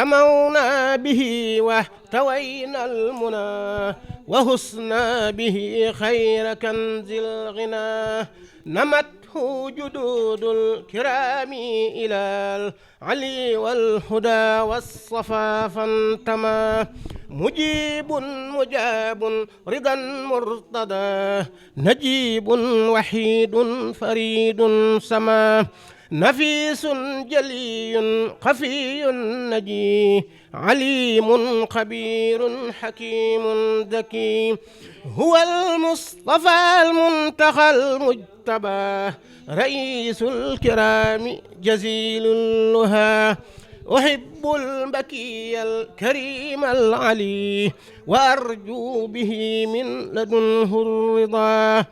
سمونا به واحتوينا المنى وهسنا به خير كنز الغنى نمته جدود الكرام إلى العلي والهدى والصفا فانتمى مجيب مجاب رضا مرتضى نجيب وحيد فريد سما نفيس جلي خفي نجي عليم خبير حكيم ذكي هو المصطفى المنتخى المجتبى رئيس الكرام جزيل اللها أحب البكي الكريم العلي وأرجو به من لدنه الرضا.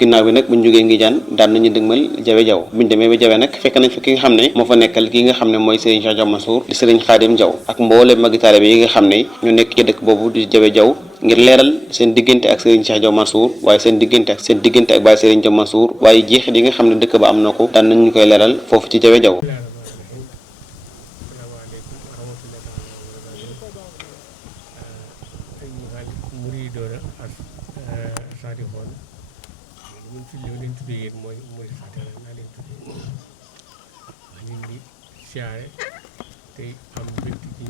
ginnaaw bi nag buñ jógee Ngijaan daan nañu dëgmal Jawe Jaw buñ demee ba Jawe nag fekk nañ fa ki nga xam ne moo fa nekkal ki nga xam ne mooy Serigne Cheikh Diaw Mansour di Serigne Khadim Diaw ak mboolem magi taalibe yi nga xam ne ñu nekk ci dëkk boobu di Jawe Jaw ngir leeral seen diggante ak Serigne Cheikh Diaw Mansour waaye seen diggante ak Baye Serigne Diaw Mansour waaye jeexit yi nga xam ne dëkk ba am na ko daan nañu koy leeral foofu ci Jawe Jaw. siyaare tey am mbégte ci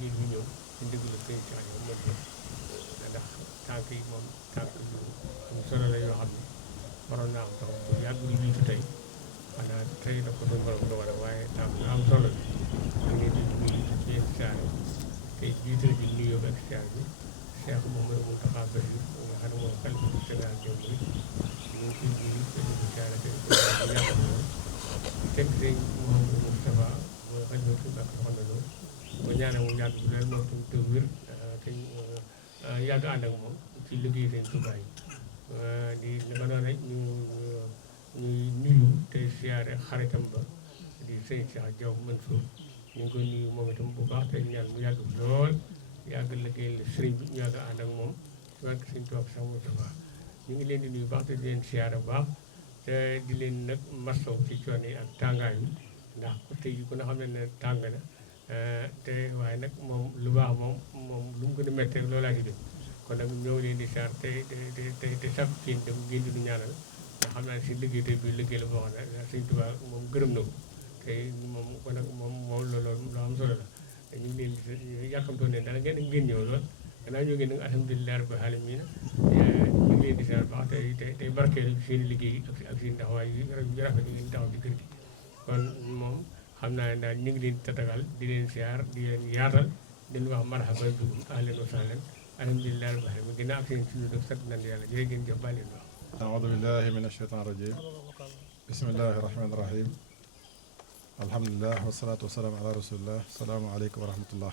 ñëw ñu ñëw ci ndigalu sëñ Cheikh Diaw Mansour ndax tànk yi moom tànk yu solo la yoo xam ne waroon naa am tax bu yàgg lu jiitu tey xanaa tey da ko doon borom doole waaye tànk yu am solo bi da ngay di nuyu ci siyaare tey jiital bi nuyoo ak siyaare bi Cheikh Mouhamadou Mountakha Bassirou nga xam ne moom xalifa général Diaw ñu ngi ciy nuyu te di siyaare te yàggal lool teg sëñ Mouhamadou Moustapha mooy xalifa fi ak xam na loolu ba ñaanal mu yàgg bi leen moom tamit te wér te yàgg ànd ak moom ci liggéey seen Tuubaa yi di li ma doon rek ñuy nuyu te siyaare xaritam ba di sëñ Cheikh Diaw Mansour ñu ngi koy nuyu moom itam bu baax te ñaan mu yàgg bi lool yàgg liggéey sëriñ bi ñu yàgg ànd ak moom ci wàllu sëñ Tuubaa sax Moustapha ñu ngi leen di nuyu baax te di leen siyaare bu baax te di leen nag masaw ci coono yi ak tàngaay bi ndax tey ku ne xam ne tàng na te waaye nag moom lu baax moom lu mu gën a méttee loolaa ci def kon nag ñoo leen di siyaar te sax ci dem ngeen di ñaanal nga xam naa ne si liggéey tey bi liggéey la boo xam ne sëñ Tuubaa moom gërëm na ko te moom kon nag moom loolu lu am solo la ñu ngi leen di yàkkamtoon ne dana ngeen ñëw lool gannaaw ñoo ngi nag alhamdulilah rabbil alamin ñu ngi leen di siyaar baax tey barkeelu seen liggéey ak seen taxawaay yu rafet yi ngeen taxaw ci kër gi kon moom xam naa ne daal ñu ngi leen di tatagal di leen siyaar di leen yaatal di leen wax marhaban bikum ahlan wa sahlan alhamdulilah rabbil alamin ginnaaw ak seen suñu def sant nañ yàlla jërë ngeen jëf bàyyi leen wax aoudu billahi min ashaitan rajim bismillahi rahmani rahim alhamdulilah wasalaatu wasalaam ala rasulillah salaamaaleykum wa rahmatullah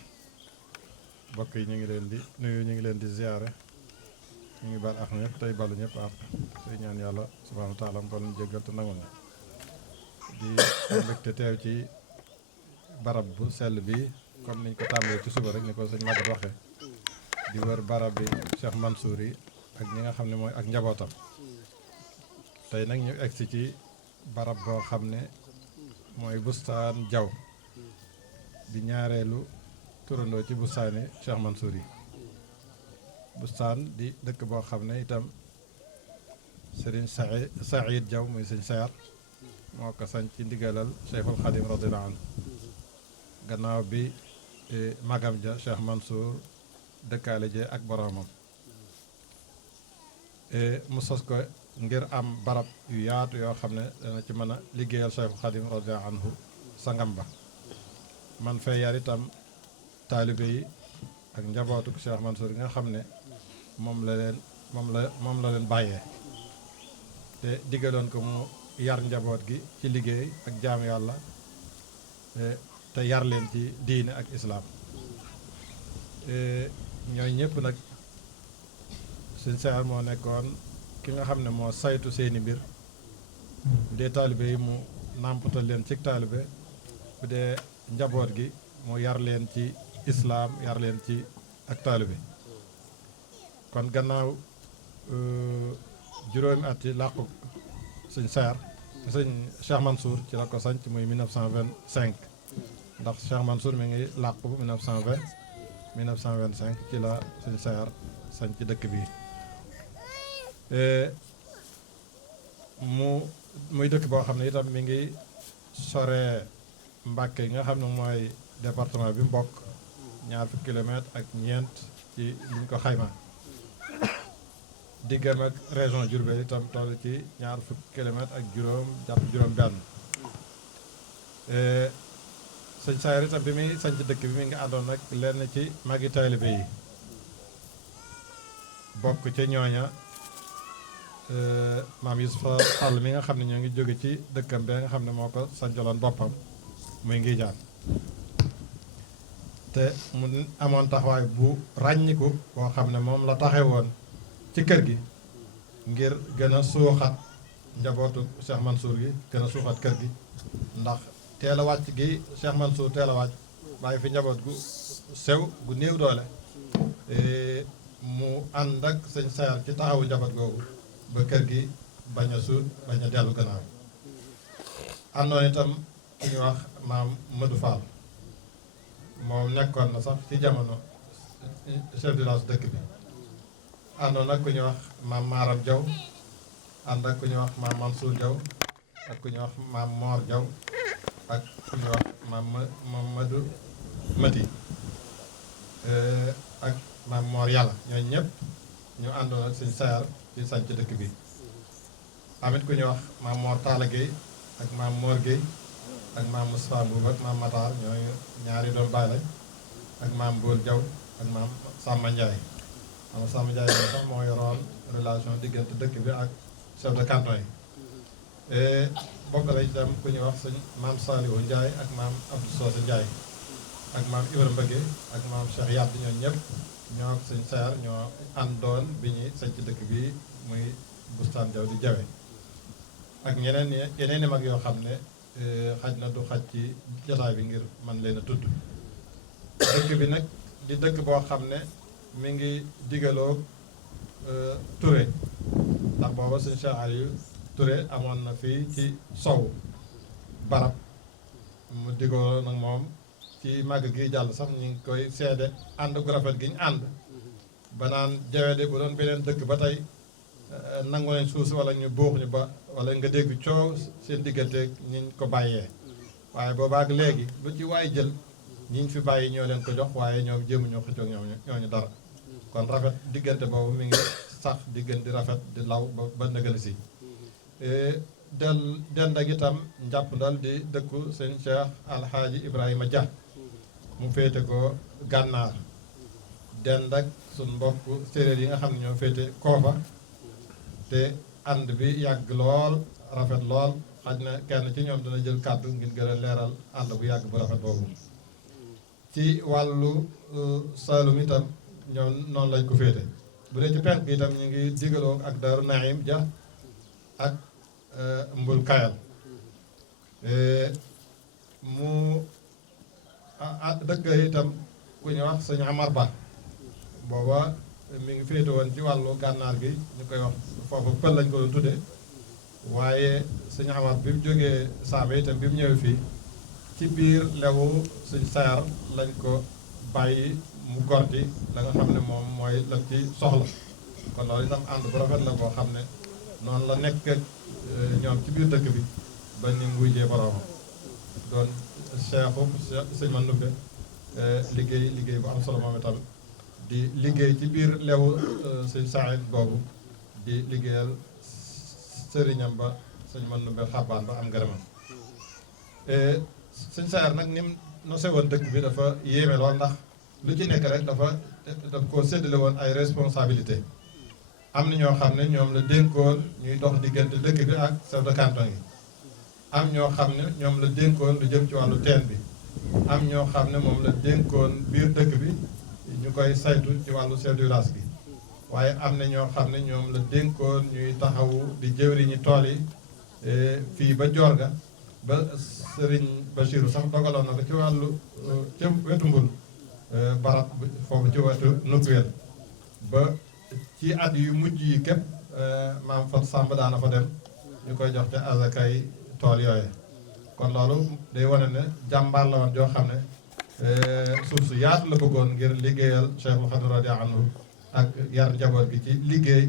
mbokk yi ñu ngi leen di nuyu ñu ngi leen di ziyaare ñu ngi baal ak ñëpp tey balu ñëpp ak tey ñaan yàlla subhanahu wa taala mbal ñu jéggal te nangul na di am mbégte teew ci barab bu sell bi comme niñ ko tàmbalee ci suba rek ni ko sëñ Maguette waxee di wër barab bi Cheikh Mansour yi ak ñi nga xam ne mooy ak njabootam tey nag ñu egsi ci barab boo xam ne mooy bustaan Diaw di ñaareelu turandoo ci bustaani Cheikh Mansour yi bustaan di dëkk boo xam ne itam Serigne Saïd Diaw muy sëñ Sayar moo ko sañ ci ndigalal Cheikhul Khadim radiyallahu anhu gannaaw bi magam ja Cheikh Mansour dëkkaale je ak boroomam mu sos ko ngir am barab yu yaatu yoo xam ne dana ci mën a liggéeyal Cheikhul Khadim radiyallahu anhu sangam ba man fay yar itam taalibe yi ak njabootu Cheikh Mansour yi nga xam ne moom la leen bàyyee te diggaloon ko mu yar njaboot gi ci liggéey ak jaamu yàlla te yar leen ci diine ak islaam ñooy ñëpp nag sëñ Seex moo nekkoon ki nga xam ne moo saytu seeni mbir bu dee taalibe yi mu nàmpatal leen ci taalibe bu dee njaboot gi mu yar leen ci islaam yar leen ci ak taalibe kon gannaaw juróomi at ci làqu sëñ Seex sëñ Cheikh Mansour ci la ko sanc muy 1925 ndax Cheikh Mansour mi ngi làqu 1920 1925 ci la sëñ Sayar sañ ci dëkk bi muy dëkk boo xam ne itam mi ngi sore Mbàkke yi nga xam ne mooy département bi mbokk ñaar fukki kilomètre ak ñeent ci liñ ko xayma diggam ak région Diourbel itam toll ci ñaar fukki kilomètre ak juróom jàpp juróom benn sëñ Sayar itam bi muy sañ ci dëkk bi mi ngi àndoon nag lenn ci magi taalibe yi bokk ca ñooña maam Yusufa Sall mi nga xam ne ñoo ngi jóge ci dëkkam bi nga xam ne moo ko sañcaloon boppam muy ngi jaan te mu amoon taxawaay bu ràññiku boo xam ne moom la taxe woon ci kër gi ngir gën a suuxat njabootu Cheikh Mansour gi gën a suuxat kër gi ndax teel a wàcc gi Cheikh Mansour teel a wàcc bàyyi fi njaboot gu sew gu néew doole mu ànd ak sëñ Sayar ci taxawu njaboot googu ba kër gi bañ a suut bañ a dellu gannaaw àndoon itam ku ñu wax maam Madou Fall moom nekkoon na sax ci jamono chef de village dëkk bi àndoon ak ku ñu wax maam Maram Diaw ànd ak ku ñu wax maam Mansour Diaw ak ku ñu wax maam Mor Diaw ak ku ñu wax maam Mamadou Mati ak maam Mor Yàlla ñooñu ñëpp ñu àndoon ak sëñ Sayar ci sañc dëkk bi amit ku ñu wax maam Mor Talla Gueye ak maam Mor Gueye ak maam Moustapha Mbuub ak maam Matar ñooñu ñaari doom baay lañ ak maam Bool Diaw ak maam Samba Ndiaye maam Samba Ndiaye moom sax moo yoroon relation diggante dëkk bi ak chef de canton yi bokk la itam ku ñu wax sëñ maam Saliou Ndiaye ak maam Abdou Socé Ndiaye ak maam Ibrahima Mbëgge ak maam Cheikh Yadd ñooñu ñëpp ñoo ak sëñ Sayar ñoo àndoon bi ñuy sañc dëkk bi muy bustaan Jaw di jawe ak yeneen i mag yoo xam ne xaj na du xaj ci jotaay bi ngir man leen a tudd dëkk bi nag di dëkk boo xam ne mi ngi digaloo Touré ndax booba sëñ Cheikh Aliou Touré amoon na fii ci sow barab mu digaloo nag moom ci màgg gi jàll sax ñu ngi koy seede ànd gu rafet gi ñu ànd ba naan jawe de bu doon beneen dëkk ba tey nangu nañ suuf si wala ñu buux ñu ba wala nga dégg coow seen digganteeg ñi ñu ko bàyyee waaye boobaak léegi lu ci waay jël ñi ñu fi bàyyi ñoo leen ko jox waaye ñoom jéemuñoo xëccoog ñooñu dara kon rafet diggante boobu mi ngi sax diggante rafet di law ba nëgël si dend ak itam njàpp ndal di dëkku sëñ Cheikh Alxaaji Ibrahima Dia mu féete ko gànnaar dend ak suñ mbokk séeréer yi nga xam ne ñoo féete koofa te ànd bi yàgg lool rafet lool xaj na kenn ci ñoom dana jël kàddu ngir gën a leeral ànd bu yàgg bu rafet boobu ci wàllu Saalum itam ñoom noonu lañ ko féete bu dee ci penk bi itam ñu ngi digaloo ak Daaru Naim Dia ak Mbul Kayal mu dëkk itam ku ñu wax sëñ Amar Ba booba mi ngi féete woon ci wàllu gànnaar gi ñu koy wax foofu pël lañ ko doon tuddee waaye sëñ Amar bi mu jógee Saabe itam bi mu ñëwee fii ci biir lewu sëñ Sayar lañ ko bàyyi mu gorti la nga xam ne moom mooy la ci soxla kon loolu itam ànd bu rafet la boo xam ne noonu la nekk ak ñoom ci biir dëkk bi ba ñu wujjee boroomam doon cheikhu sëñ ma nubbe liggéey bu am solo moom itam di liggéey ci biir lewu sëñ Saïd boobu di liggéeyal sëriñam ba sëñ ma nubbe xabaan ba am ngërëmam sëñ Sayar nag ni mu nose woon dëkk bi dafa yéeme lool ndax lu ci nekk rek daf koo séddale woon ay responsabilité am na ñoo xam ne ñoom la dénkoon ñuy dox diggante dëkk bi ak chef de canton yi am ñoo xam ne ñoom la dénkoon lu jëm ci wàllu teen bi am ñoo xam ne moom la dénkoon biir dëkk bi ñu koy saytu ci wàllu chef de village gi waaye am na ñoo xam ne ñoom la dénkoon ñuy taxawu di jëwriñi tool yi fii ba Jorga ba Sëriñ Bachiru sax dogaloon na ko ci wàllu ci wetu mbul barab foofu ci wetu nukkuwel ba ci at yu mujj yi képp maam Fat Samb daana fa dem ñu koy jox te azakay tool yooye kon loolu day wane ne jàmbaar la woon joo xam ne suuf su yaatu la bëggoon ngir liggéeyal Cheikhul Khadim radiyallahu anhu ak yar njaboot gi ci liggéey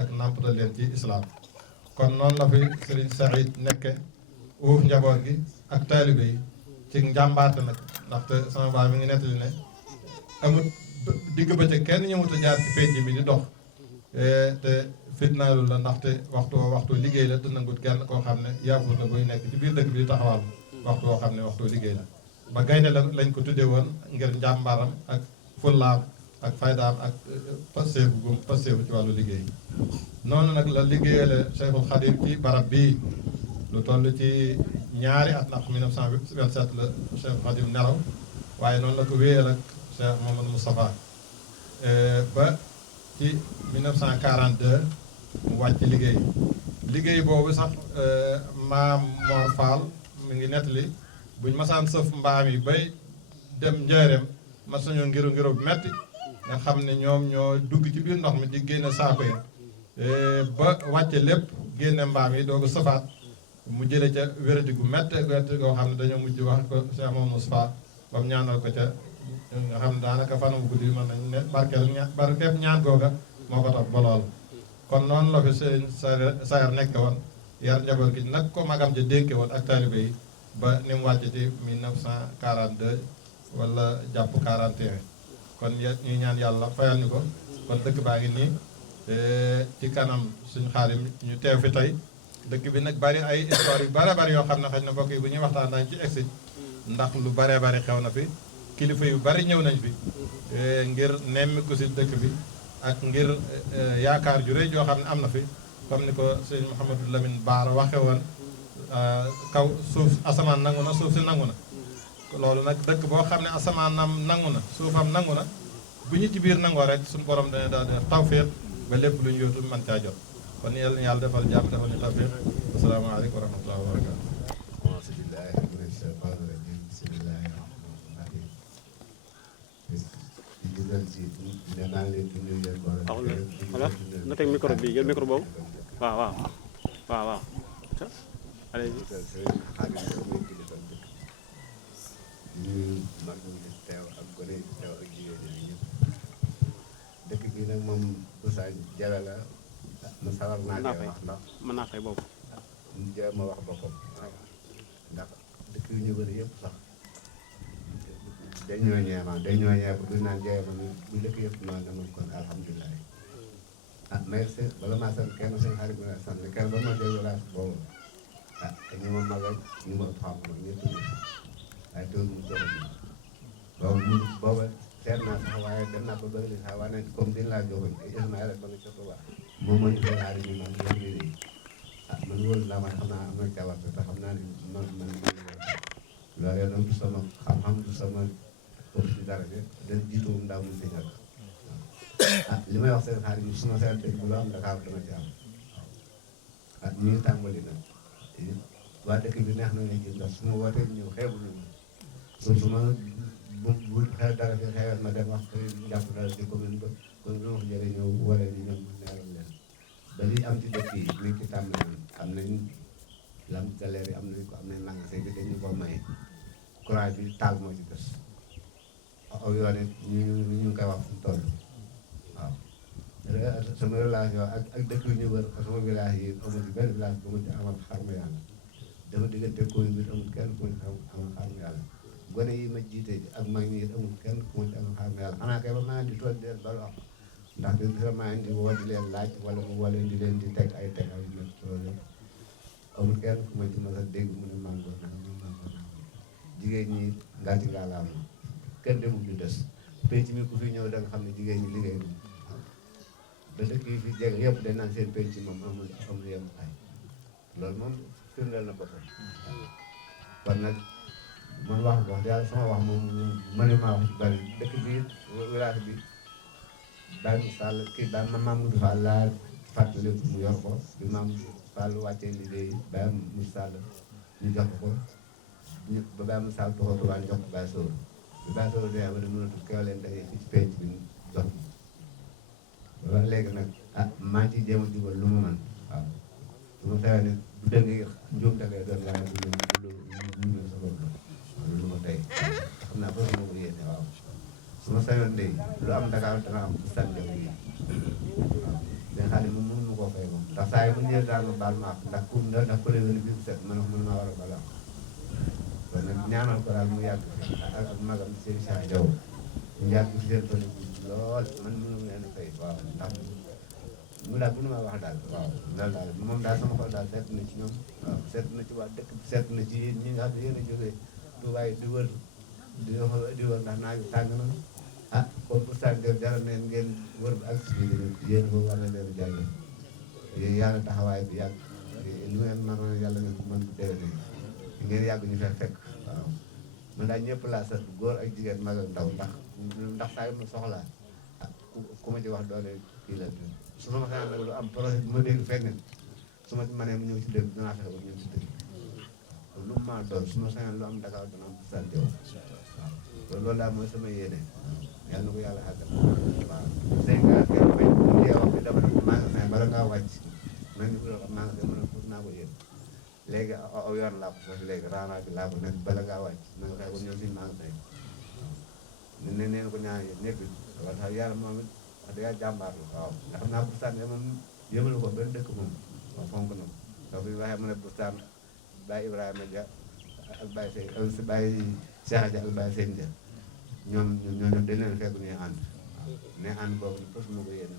ak nàmpatal leen ci islam. kon noonu la fi Serigne Saïd nekke uuf njaboot gi ak taalibe yi ci njàmbaarte nag ndaxte sama baay mi ngi nettali ne amut digg ba ca kenn ñëwut a jaar ci penc bi di dox te fitnaalu la ndaxte waxtu liggéey la te nangut kenn koo xam ne yaafus la buy nekk ci biir dëkk bi di taxawal waxtu woo xam ne waxtu liggéey la ba gaynde la lañ ko tuddee woon ngir njàmbaaram ak fullaam ak faydaam ak pasteefu ci wàllu liggéey. noonu nag la liggéeyale Cheikhul Khadim ci barab bii lu toll ci ñaari at ndax 1927 la Cheikhul Khadim nelaw waaye noonu la ko wéyal ak Cheikh Mouhamadou Moustapha ba ci 1942 mu wàcc liggéey boobu sax maam Mor Fall mi ngi nettali buñ masaan sëf mbaam yi bay dem njaareem mas nañoo ngiru bu metti nga xam ne ñoom ñoo dugg ci biir ndox mi di génne saako yi ba wàcce lépp génne mbaam yi doogu sëfaat mu jële ca wéradi gu métte goo xam ne dañoo mujj wax ko Cheikh Mamadou Moustapha ba mu ñaanal ko ca nga xam ne daanaka fanam guddi mën nañ ne barkeb ñaan googa moo ko topp ba lool kon noonu la fi sëñ Sayar nekk woon yar njaboot gi nag ko magam ja dénke woon ak taalibe yi ba ni mu wàcc ci 1942 wala jàpp 41 kon ñuy ñaan yàlla fayal ñu ko kon dëkk baa ngi nii ci kanam suñu Xaadim ñu teew fi tey dëkk bi nag bari ay histoire yu bare bari yoo xam ne xëy na mbokk yi bu ñuy waxtaan dañ ci egsi ndax lu bare bari xew na fi kilifa yu bari ñëw nañ fi ngir nemmi ko si dëkk bi ak ngir yaakaar ju rëy joo xam ne am na fi comme ni ko sëñ Mouhamadou Lamine Baara waxe woon kaw suuf asamaan nangu na suuf si nangu na loolu nag dëkk boo xam ne asamaanam nangu na suufam nangu na bu ñu ci biir nangoo rek suñu borom dana daal di tawfiq ba lépp lu ñu yóotu mën caa jot kon yàlla defal jàmm defal ñu tawfiq asalaamaaleykum wa rahmatullahi wa barakatu auzubillahi mina shaytaani rajim bismillahi rahmani rahim di jëlal ci ne naa leen di nuyu leen ko voilà nga teg micro bi jël micro boobu waaw allez ñuy mag ñi teew ak gone yi teew ak jigéen ñi ñëpp dëkk bi nag moom bu saa jawe la ma sawar naa koy wax ndax mën naa fay boobu ñu jéem a wax boppam ndax dëkk yu ñu bëri yëpp sax dañoo ñeemaan dañoo ñee bu duñ naan jeex ma bu dëkk yëpp noonu dama kon alhamdulilah mais bala maa sant kenn seen xarit bi nga sant kenn ba ma dee village boobu te ñu ma mag ak ñu ma ëpp xam-xam ñëpp waaye teewul mu soxla ji booba seet naa sax waaye dem naa ko bëri sax waaye nag comme dañ laa joxoon ay Ismaïla ba nga jot a wax moom moo ñu koy aar ñu man ñoom liggéey man wóolu naa man xam naa am na cawarte te xam naa ne man loolee nag du sama xam-xam du sama ëpp si dara de dañ jiituwum ndaa mun si ñàkk li may wax seen xarit yi suma seen tëj bu la am Dakar dama ci am ñu ngi tàmbali nag waa dëkk bi neex na ne ci ndax su ma wootee ñëw xeebu ñu su ma bu xew dara fi xewet ma dem wax ko jàpp dara ci commune ba kon lu ma fa jëlee ñëw wala ni ñoom mu neeral leen ba li am ci dëkk yi ni ci tàmbali am nañ lam galerie am nañ ko am nañ magasin bi dañu ko maye courage bi taal moo ci des aw yoon it ñu ngi koy wax fu mu toll waaw sama relation ak dëkk yu ñu wër sama village yi amul ci benn village bu ma ci amal xar ma yàlla dafa diggante commune bi amul kenn ku ma ci amal xar ma yàlla gone yi ma jiite ak mag ñi amul kenn ku ma ci amal xar ma yàlla xanaa kay ba maa di tool di leen balu wax ndax di vraiment indi woo di leen laaj wala mu wala di leen di teg ay teg ay nekk loolu amul kenn ku ma ci mën a dégg mu ne mango nag ñu mango nag jigéen ñi ngaa ci ngaa laam kenn demul ñu des penc mi ku fi ñëw da nga xam ne jigéen ñi liggéey moom ba dëkk yi fi jeg yëpp dañ naan seen penc moom amul yem ay loolu moom firndeel na boppam kon nag man wax yàlla sama wax moom mënuma wax ci bari dëkk bi village bi Baye Sall kii Baye Mamadou Fall laa fàttali mu yor ko bi Mamadou Fall wàccee liggéey Baye Moussa Sall ñu jox ko ba Baye Moussa Sall toxoo Tuubaa jox ko Baye Sow bi Baye Sow dee ba da mënatul kew leen daje ci penc bi jox ba léegi nag maa ngi ciy jéem a jubal lu mu mën waaw su ma fexee ne bu dëgg njuum da ngay doon waaye du lu sa bopp la lu ma tey xam naa fa ma ko yéene waaw su ma sañoon de lu am Dakar dana am bustaan Jaw bi waaw den xaalis moom mënu ma koo fay moom ndax saa yi mu ñëwee daal ma baal ma ak ndax ndax ko léegi bi set man mën maa war a bala kon nag ñaanal ko daal mu yàgg fi ak magam Serigne Cheikh Jaw ñu yàgg fi seen tool lool man mënu ma leen a fay waaw ndax mu daal bu nu ma wax daal waaw daal moom daal sama xol daal seet na ci ñoom waaw seet na ci waa dëkk bi seet na ci yéen ñi nga xam ne yéen a jógee Touba di wër di wër ndax naaj bi tàng na ah kon pour tàngoor jaral neen ngeen wër bi ak si yéen ko war na leen jàll yàlla taxawaay bi yàgg lu ngeen mënoon yàlla ngeen ko mën bu déwénee ngeen yàgg ñu fekk fekk waaw man daal ñëpp laa sant góor ak jigéen mag ak ndaw ndax saa yu ma soxlaa ah ku ma ci wax doole kii la su ma xamee nag lu am projet bi ma dégg fenn su ma mënee mu ñëw si dëkk dinaa fexe ba ñëw si dëkk lu mu maa doon su ma sañoon lu am Dakar dana am bustaan Jaw waaw loolu daal mooy sama yéene yàlla na ko yàlla àggal waaw Sénégal kenn bañ bu dee wax bi dama ne magasin bala ngaa wàcc man ni ko magasin mën a puus naa ko yéen léegi aw yoon laa ko sos léegi raanaa bi laa ko ne bala ngaa wàcc na nga fexe ba ñëw si magasin waaw ne neen ko ñaan yéen ñëpp wax dëgg yàlla moom it wax dëgg yàlla jàmbaar la waaw ndax xam naa bustaan moom yëmalu ko benn dëkk moom waaw fonk na ko soo fi waxee mu ne bustaan Baye Ibrahima Dia ak Baye Sey ak Baye Cheikh Dia ak Baye Seyni Dia ñoom dañ leen fekk ñuy ànd waaw ne ànd boobu fas ma ko yéene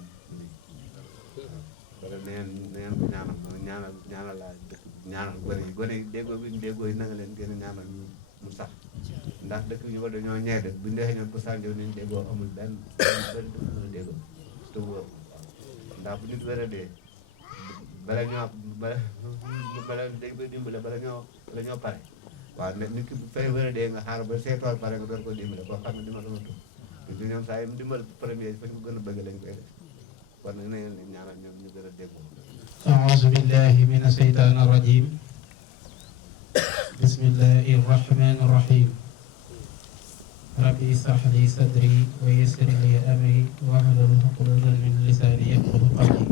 waaw neen ko ñaanal laa dëkk ñaanal gone yi déggoo bi ñu déggoo yi na nga leen gën a ñaanal ñu mu sax ndax dëkk ñu ko dañoo ñee de bu ñu defee ñoom bustaan Jaw nañ déggoo amul benn dëkk mën a déggoo te wóor ndax bu nit wér a dee bala dañ koy dimbale bala ñoo pare waaw nit ki bu fay wér a dee nga xaar ba seetool pare nga door ko dimbale koo xam ne dima dama tu di ñoom saa yi dimbal premier fañ ko gën a bëgg lañ koy def kon nag nañ leen ñaanal ñoom ñu gën a déggoo أعوذ بالله من الشيطان الرجيم بسم الله الرحمن الرحيم ربي اشرح لي صدري ويسر لي أمري واحلل عقدة من لساني يفقهوا قولي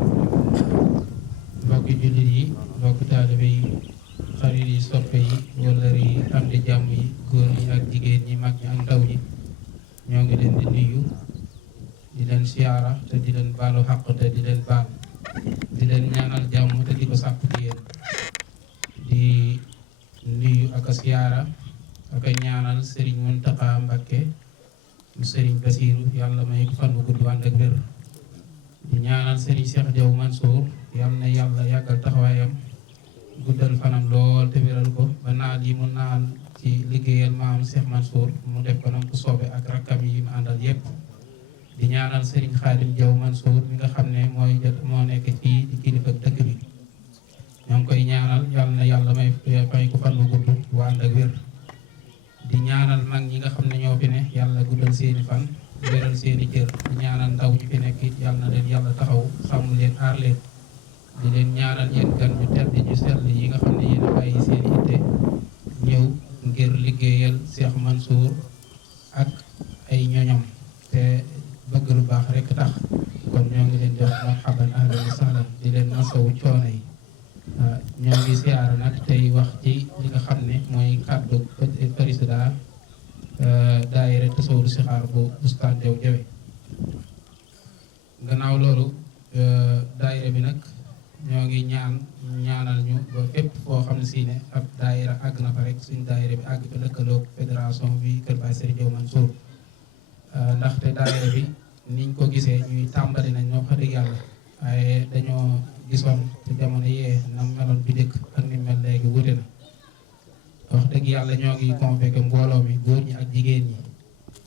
mbokki jullit yi mbokki taalibe yi xarit yi soppe yi wëllëre yi am di jàmm yi góor ñi ak jigéen ñi mag ñi ak ndaw ñi ñoo ngi leen di nuyu di leen siyaara te di leen baalu xaq te di leen baal di leen ñaanal jàmm te di ko sàkku ci yéen di nuyu ak a siyaara ak a ñaanal Serigne Mountakha Mbacké mu Serigne Bassirou yàlla may ko fan bu gudd ànd ak wér di ñaanal Serigne Cheikh Jaw Mansour yal na yàlla yàggal taxawaayam guddal fanam lool te wéral ko ba naal yi mu naal ci liggéeyal maam Cheikh Mansour mu def ko nam ko soobe ak rakkam yi mu àndal yépp di ñaanal Serigne Khadim Jaw Mansour mi nga xam ne moo nekk fii di kilifa dëkk bi ñoo ngi koy ñaanal yal na yàlla may ko fan bu gudd bu ànd ak wér di ñaanal mag ñi nga xam ne ñoo fi ne yàlla guddal seeni fan wéral seeni cër di ñaanal ndaw ñi fi nekk it yal na leen yàlla taxaw sàmm leen aar leen di leen ñaanal yéen gan ñu tedd ñu sell yi nga xam ne yéen a bàyyi seen itte ñëw ngir liggéeyal Cheikh Mansour ak ay ñoñom te bëgg lu baax rek tax kon ñoo ngi leen jox marhaban ahlan wa sahlan di leen masawu coono yi ñoo ngi siyaara nag tey wax ci li nga xam ne mooy kàddu président daayira Tasawudu Sixaar bu Bustaan Jaw Jawe gannaaw loolu daayira bi nag ñoo ngi ñaanal ñu ba fépp foo xam ne si ne ab daayira àgg na fa rek suñ daayira bi àgg fa lëkkaloog fédération bi Kër Baay Serigne Jaw Mansour ndaxte daayira bi niñ ko gisee ñuy tàmbali nañ ñoo wax dëgg yàlla waaye dañoo gisoon te jamono yee nam meloon bu njëkk ak ni mel léegi wute na wax dëgg yàlla ñoo ngi convoqué mbooloo mi góor ñi ak jigéen ñi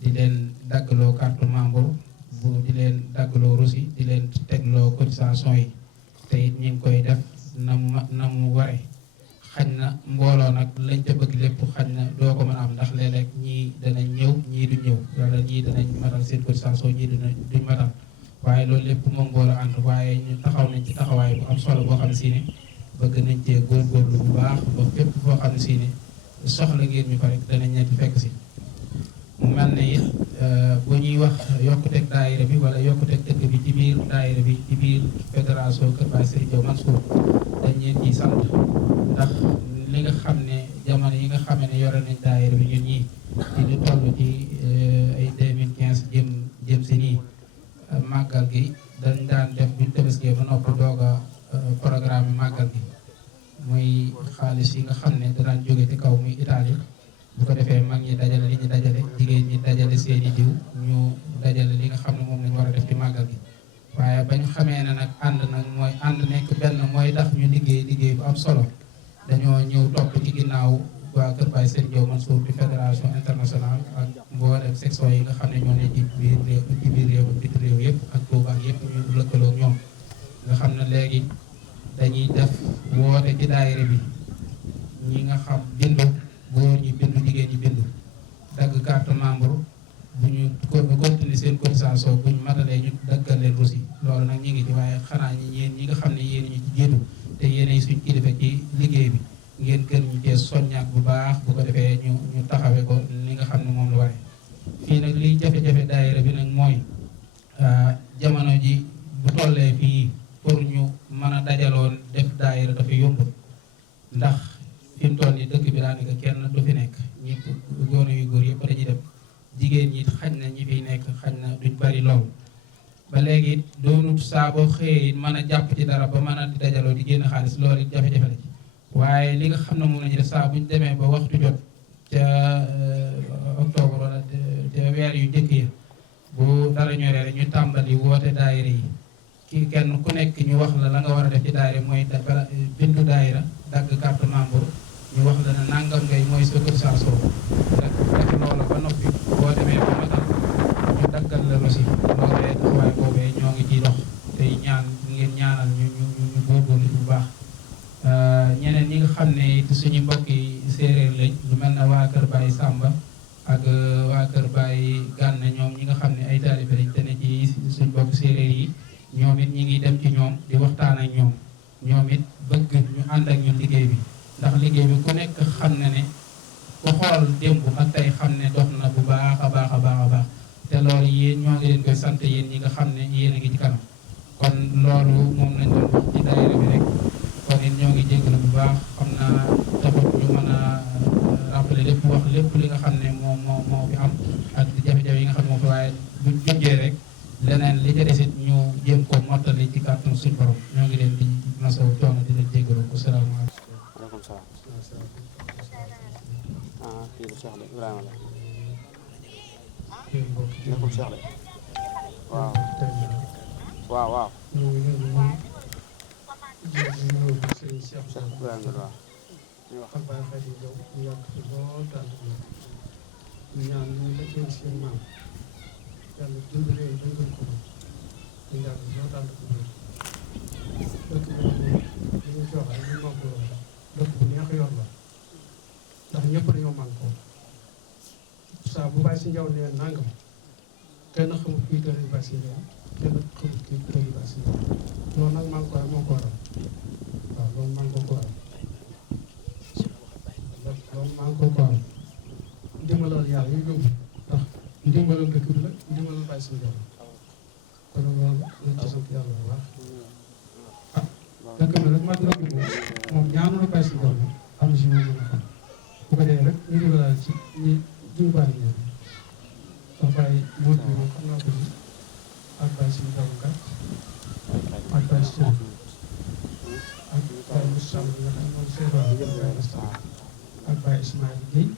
di leen daggaloo carte membre di leen daggaloo rosi di leen tegloo cotisation yi te it ñu ngi koy def na mu ware xañ na mbooloo nag lañ ca bëgg lépp xañ na doo ko mën a am ndax léeg-léeg ñii danañ ñëw ñii du ñëw wala ñii danañ matal seen cotisation ñii duñ matal waaye loolu lépp moom mbooloo ànd waaye ñu taxaw nañ ci taxawaay bu am solo boo xam ne si ne bëgg nañ cee góorgóorlu bu baax ba fépp foo xam ne si ne soxla ngeen ñu ko rek danañ leen fekk si mu mel ne it bu ñuy wax yokkuteeg daayira bi wala yokkuteeg dëkk bi ci biir daayira bi ci biir fédération Kër Baay Serigne Jaw Mansour dañ leen ciy sant ndax li nga xam ne jamono xaalis yi nga xam ne daan jóge ci kaw muy Italie bu ko defee mag ñi dajale li ñu dajale jigéen ñi dajale seeni diw ñu dajale li nga xam ne moom lañu war a def ci màggal gi waaye bañ xamee ne nag ànd nag mooy ànd nekk benn mooy tax ñu liggéey bu am solo dañoo ñëw topp ci ginnaaw waa Kër Baye Serigne Diaw Mansour di fédération internationale ak mboolem section yi nga xam ne ñoo ne ci biir réew biti réew yëpp ak Touba yëpp ñu lëkkaloo ñoom nga xam ne léegi dañuy def woote ci daayira bi ñi nga xam bindu góor ñi bindu jigéen ñi bindu dagg carte membre bu ñu continuer seen cotisation bu ñu matalee ñu daggal leen aussi loolu nag ñu ngi ci waaye xanaa ñi nga xam ne yéen ñu ci jiitu te yéenay suñ kilifa ci liggéey bi ngeen gën ñu cee soññaat bu baax bu ko defee ñu taxawee ko li nga xam ne moom la waree fii nag liy jafe-jafe daayira bi nag mooy jamono ji bu tollee fii pour ñu mën a dajaloon def daayira dafa yombul ndax fi mu toll nii dëkk bi daanaka kenn du fi nekk ñëpp góor yu góor yëpp dañuy dem jigéen ñi xañ na ñi fiy nekk xañ na duñ bari lool ba léegi doonut saa boo xëyee mën a jàpp ci dara ba mën a di dajaloo di génn xaalis loolu it jafe-jafe la ci waaye li nga xam ne moom la ñu def saa buñ demee ba waxtu jot ca octobre wala ca weer yu njëkk yi bu dara ñoree rek ñu tàmbali woote daayira yi kii kenn ku nekk ñu wax la nga war a def ci daayira mooy bindu daayira dagg carte membre ñu wax la ne nangam ngay mooy sa cotisation rek def loola ba noppi boo demee ba matal ñu daggal la aussi loolee taxawaay boobee ñoo ngi ciy dox tey ñaan ngeen ñaanal ñu góorgóorlu bu baax ñeneen ñi nga xam ne it suñu mbokki séeréer lañ lu mel ne waa Kër Baye Samba ak waa Kër Baye Gànna ñoom ñi nga xam ne ay taalibe lañ te ne ci suñu mbokki séeréer yi ñoom it ñi ngi dem ci ñoom di waxtaan ak ñoom it bëgg ñu ànd ak ñun liggéey bi ndax liggéey bi ku nekk xam na ne ku xool démb ak tey xam ne dox na bu baax a baax a baax a baax te loolu yéen ñoo ngi leen koy sant yéen ñi nga xam ne yéen a ngi ci kanam kon loolu moom lañ doon wax ci daayira bi rek kon it ñoo ngi jégalu bu baax xam naa taxut ñu mën a rappeler lépp wax lépp li nga xam ne moo fi am ak jafe-jafe yi nga xam ne moo fi waaye buñ junjee rek leneen li ca desit ñu jéem ko mottali ci kàttan suñu borom ñoo ngi leen di masaw coono di leen jégalu asalaamaaleykum. waaleykum salaam. ah kii la Cheikh la Ibrahima la. nekkul Cheikh la. waaw. waaw waaw. Cheikh Ibrahima la waaw. ñu wax. ñaan ñu lëkkee seen maam yàlla dimbali leen dañ ko ñu yàgg ñoo daal ko dëkk bi li ñu joxe ñu mokk dëkk bu neex yor la ndax ñëpp dañoo man ko saa bu bàyyi si njaw ne nangam kenn xamul kii tëri bàyyi si njaw kenn xamul kii tëri bàyyi si njaw loolu nag maa ngi ko moo ko waral waaw loolu maa ngi ko waral loolu maa ngi ko waral ndimbalal yàlla ñu gëm ndax ndimbalal dëkk bi la ndimbalal bàyyi si njaw kon loolu nañ ci sant yàlla bu baax ah dëkk bi rek man dëkk bi moom ñaanu la bàyyi si njaw am na si moom mën a xam bu ko dee rek ñu dimbalal ci ñi duñu bàyyi ñoom ndax bàyyi moom bi moom xam naa ko ni ak bàyyi si njaw kat ak bàyyi si ak bàyyi Moussa bi nga xam ne moom seetaan ak bàyyi Ismaïla Guèye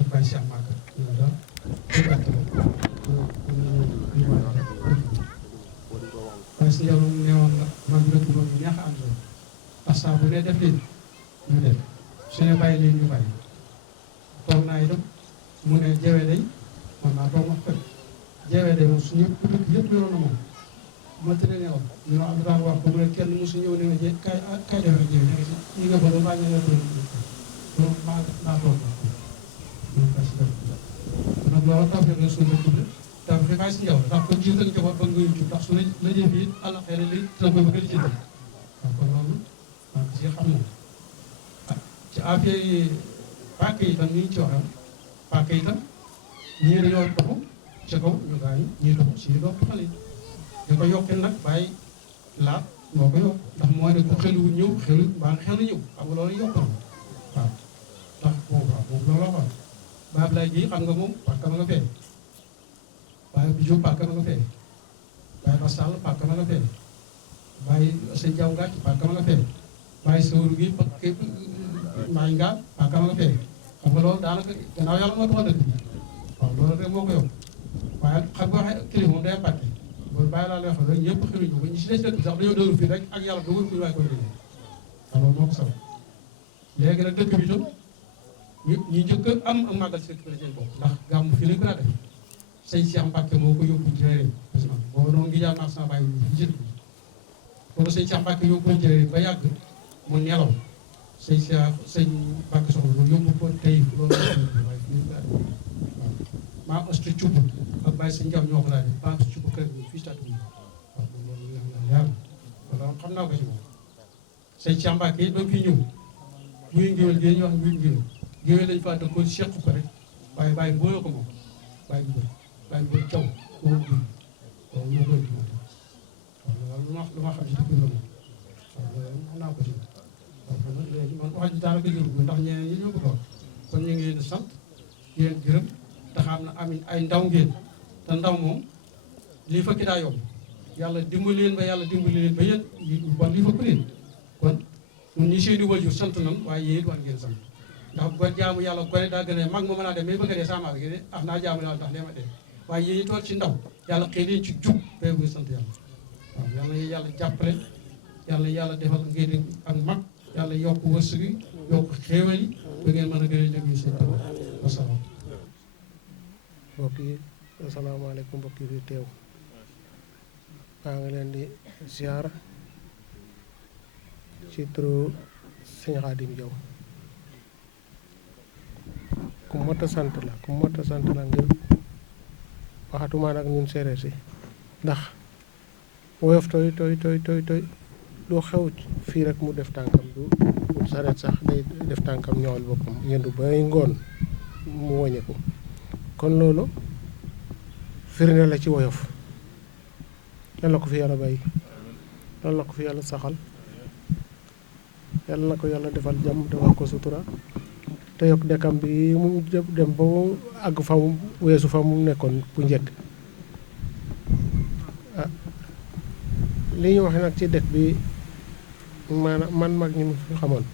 ak bàyyi si Amaka ñu daal ci gàtt la waaye si yow ne woon la man dëkk boobu neex a àndal ndax saa bu dee def leen ñu def su ne bàyyi leen ñu bàyyi toog naa itam mu ne jewe day man naa toog wax fekk jewe day moom su ñëpp dëkk yëpp yoroon na moom ma tëddee ne woon ñu ne am daan wax ba mu ne kenn mosu ñëw ne ma je kay defee jewe da nga si ñi nga bëgg baa ñëwee loolu maa toog na loolu kay si dëkk nag loolu taw fekk na suñu dëkk bi taw fekk kay si njaw ndax ko jiital njaboot ba nga yëngu ndax su la jëf yi àlla xëy na li dina koy bëgg a lijjanti waaw kon loolu maa ngi si xam na ci affaire yi pàkk yi tam ni ñu ci waxee pàkk yi tam ñii dañoo doxu ca kaw ñu gaañu ñii doxu si dox xale di ko yokkee nag bàyyi laat moo ko yokk ndax moo ne ko xeluwul ñëw xelu mbaa nga xelu ñëw xam nga loolu yokk na waaw ndax moom waaw moom loolu la wax Baab Laay ji xam nga moom pàkk ma nga fee Baye Bijou pàkk ma nga fee Baye Bassall pàkk ma nga fee Baye Sëñ Jaw Gàcc pàkk ma nga fee Baye Sawru gi maa ngi ngaa waa kama nga fee xam nga loolu daanaka gannaaw yàlla moo taxoon dëkk bi waaw loolu rek moo ko yomb waaye xam nga waxee kilifa moom day impacté loolu bàyyi laa lay wax rek ñëpp xëruñu ko ñi si des dëkk bi sax dañoo dóoru fii rek ak yàlla ba wër kuñu waaye koy dégg waaw loolu moo ko sabab léegi nag dëkk bi tam ñu njëkk am ak màggal si dëkk bi la cay bokk ndax gàmmu fii lañ ko daa def sëñ Cheikh Mbacke moo ko yóbbu jëree parce que boobu noonu ngi jaar naa sama bàyyi fi jënd bi boobu sëñ Cheikh Mbacke yóbbu ko jëree ba yàgg mu nelaw sëñ Mbacke soxla loolu yóbbu ko tey loolu waaye fii lañ ko daa def waaw maa ostu cubb ak bàyyi sëñ Jaw ñoo ko daa def maa ostu cubb kër gi fii stade bi waaw loolu yàlla wala xam naa ko ci moom sëñ Cheikh Mbacke it ba mu fi ñëw muy ngéwél gi ñuy wax muy ngéwél géwél lañ faa dëkkoon seq ko rek waaye bàyyi boole ko moom bàyyi bu bàyyi bu caw moo ko loolu moo koy moom waaw lu ma xam si dëkk la moom waaw loolu xam naa ko si waaw léegi man wax ji daanaka jërul ndax ñeneen ñi ñoo ko wax kon ñu ngi leen di sant di leen gërëm te xam na amin ay ndaw ngeen te ndaw moom lii fakki daa yomb yàlla dimbali leen ba yàlla dimbali leen ba yéen bon lii fakku leen kon ñun ñi seeni wajur sant nan waaye yéen war ngeen sant ndax ba jaamu yàlla gone daa gën a mag ma mën a dem mais bëgg a dee sama gi de naa jaamu yàlla ndax dema dee waaye yéen tool ci ndaw yàlla xëy leen ci jub bay buy sant yàlla waaw yàlla yàlla jàppale yàlla defal ngeen ak mag yàlla yokk wërsëg yi yokk xéewal yi ba ngeen mën a gën a liggéey seen taw wasalaam mbokk yi asalaamaaleykum mbokk yi fi teew maa ngi leen di ziar ci turu sëñ Xaadim Jaw ku mot a sant la ngir waxatuma nag ñun séeréer si ndax woyof tooy lu xew fii rek mu def tànkam du sareet sax day def tànkam ñëwal boppam yendu bay ngoon mu wàññeeku kon loolu firnde la ci woyof yal na ko fi yàlla bàyyi yal na ko fi yàlla saxal yal na ko yàlla defal jàmm defal ko sutura te yokk dekkam bi mu dem ba mu àgg fa mu weesu fa mu nekkoon bu njëkk li ñu wax nag ci dëkk bi maanaam man mag ñi mu fi xamoon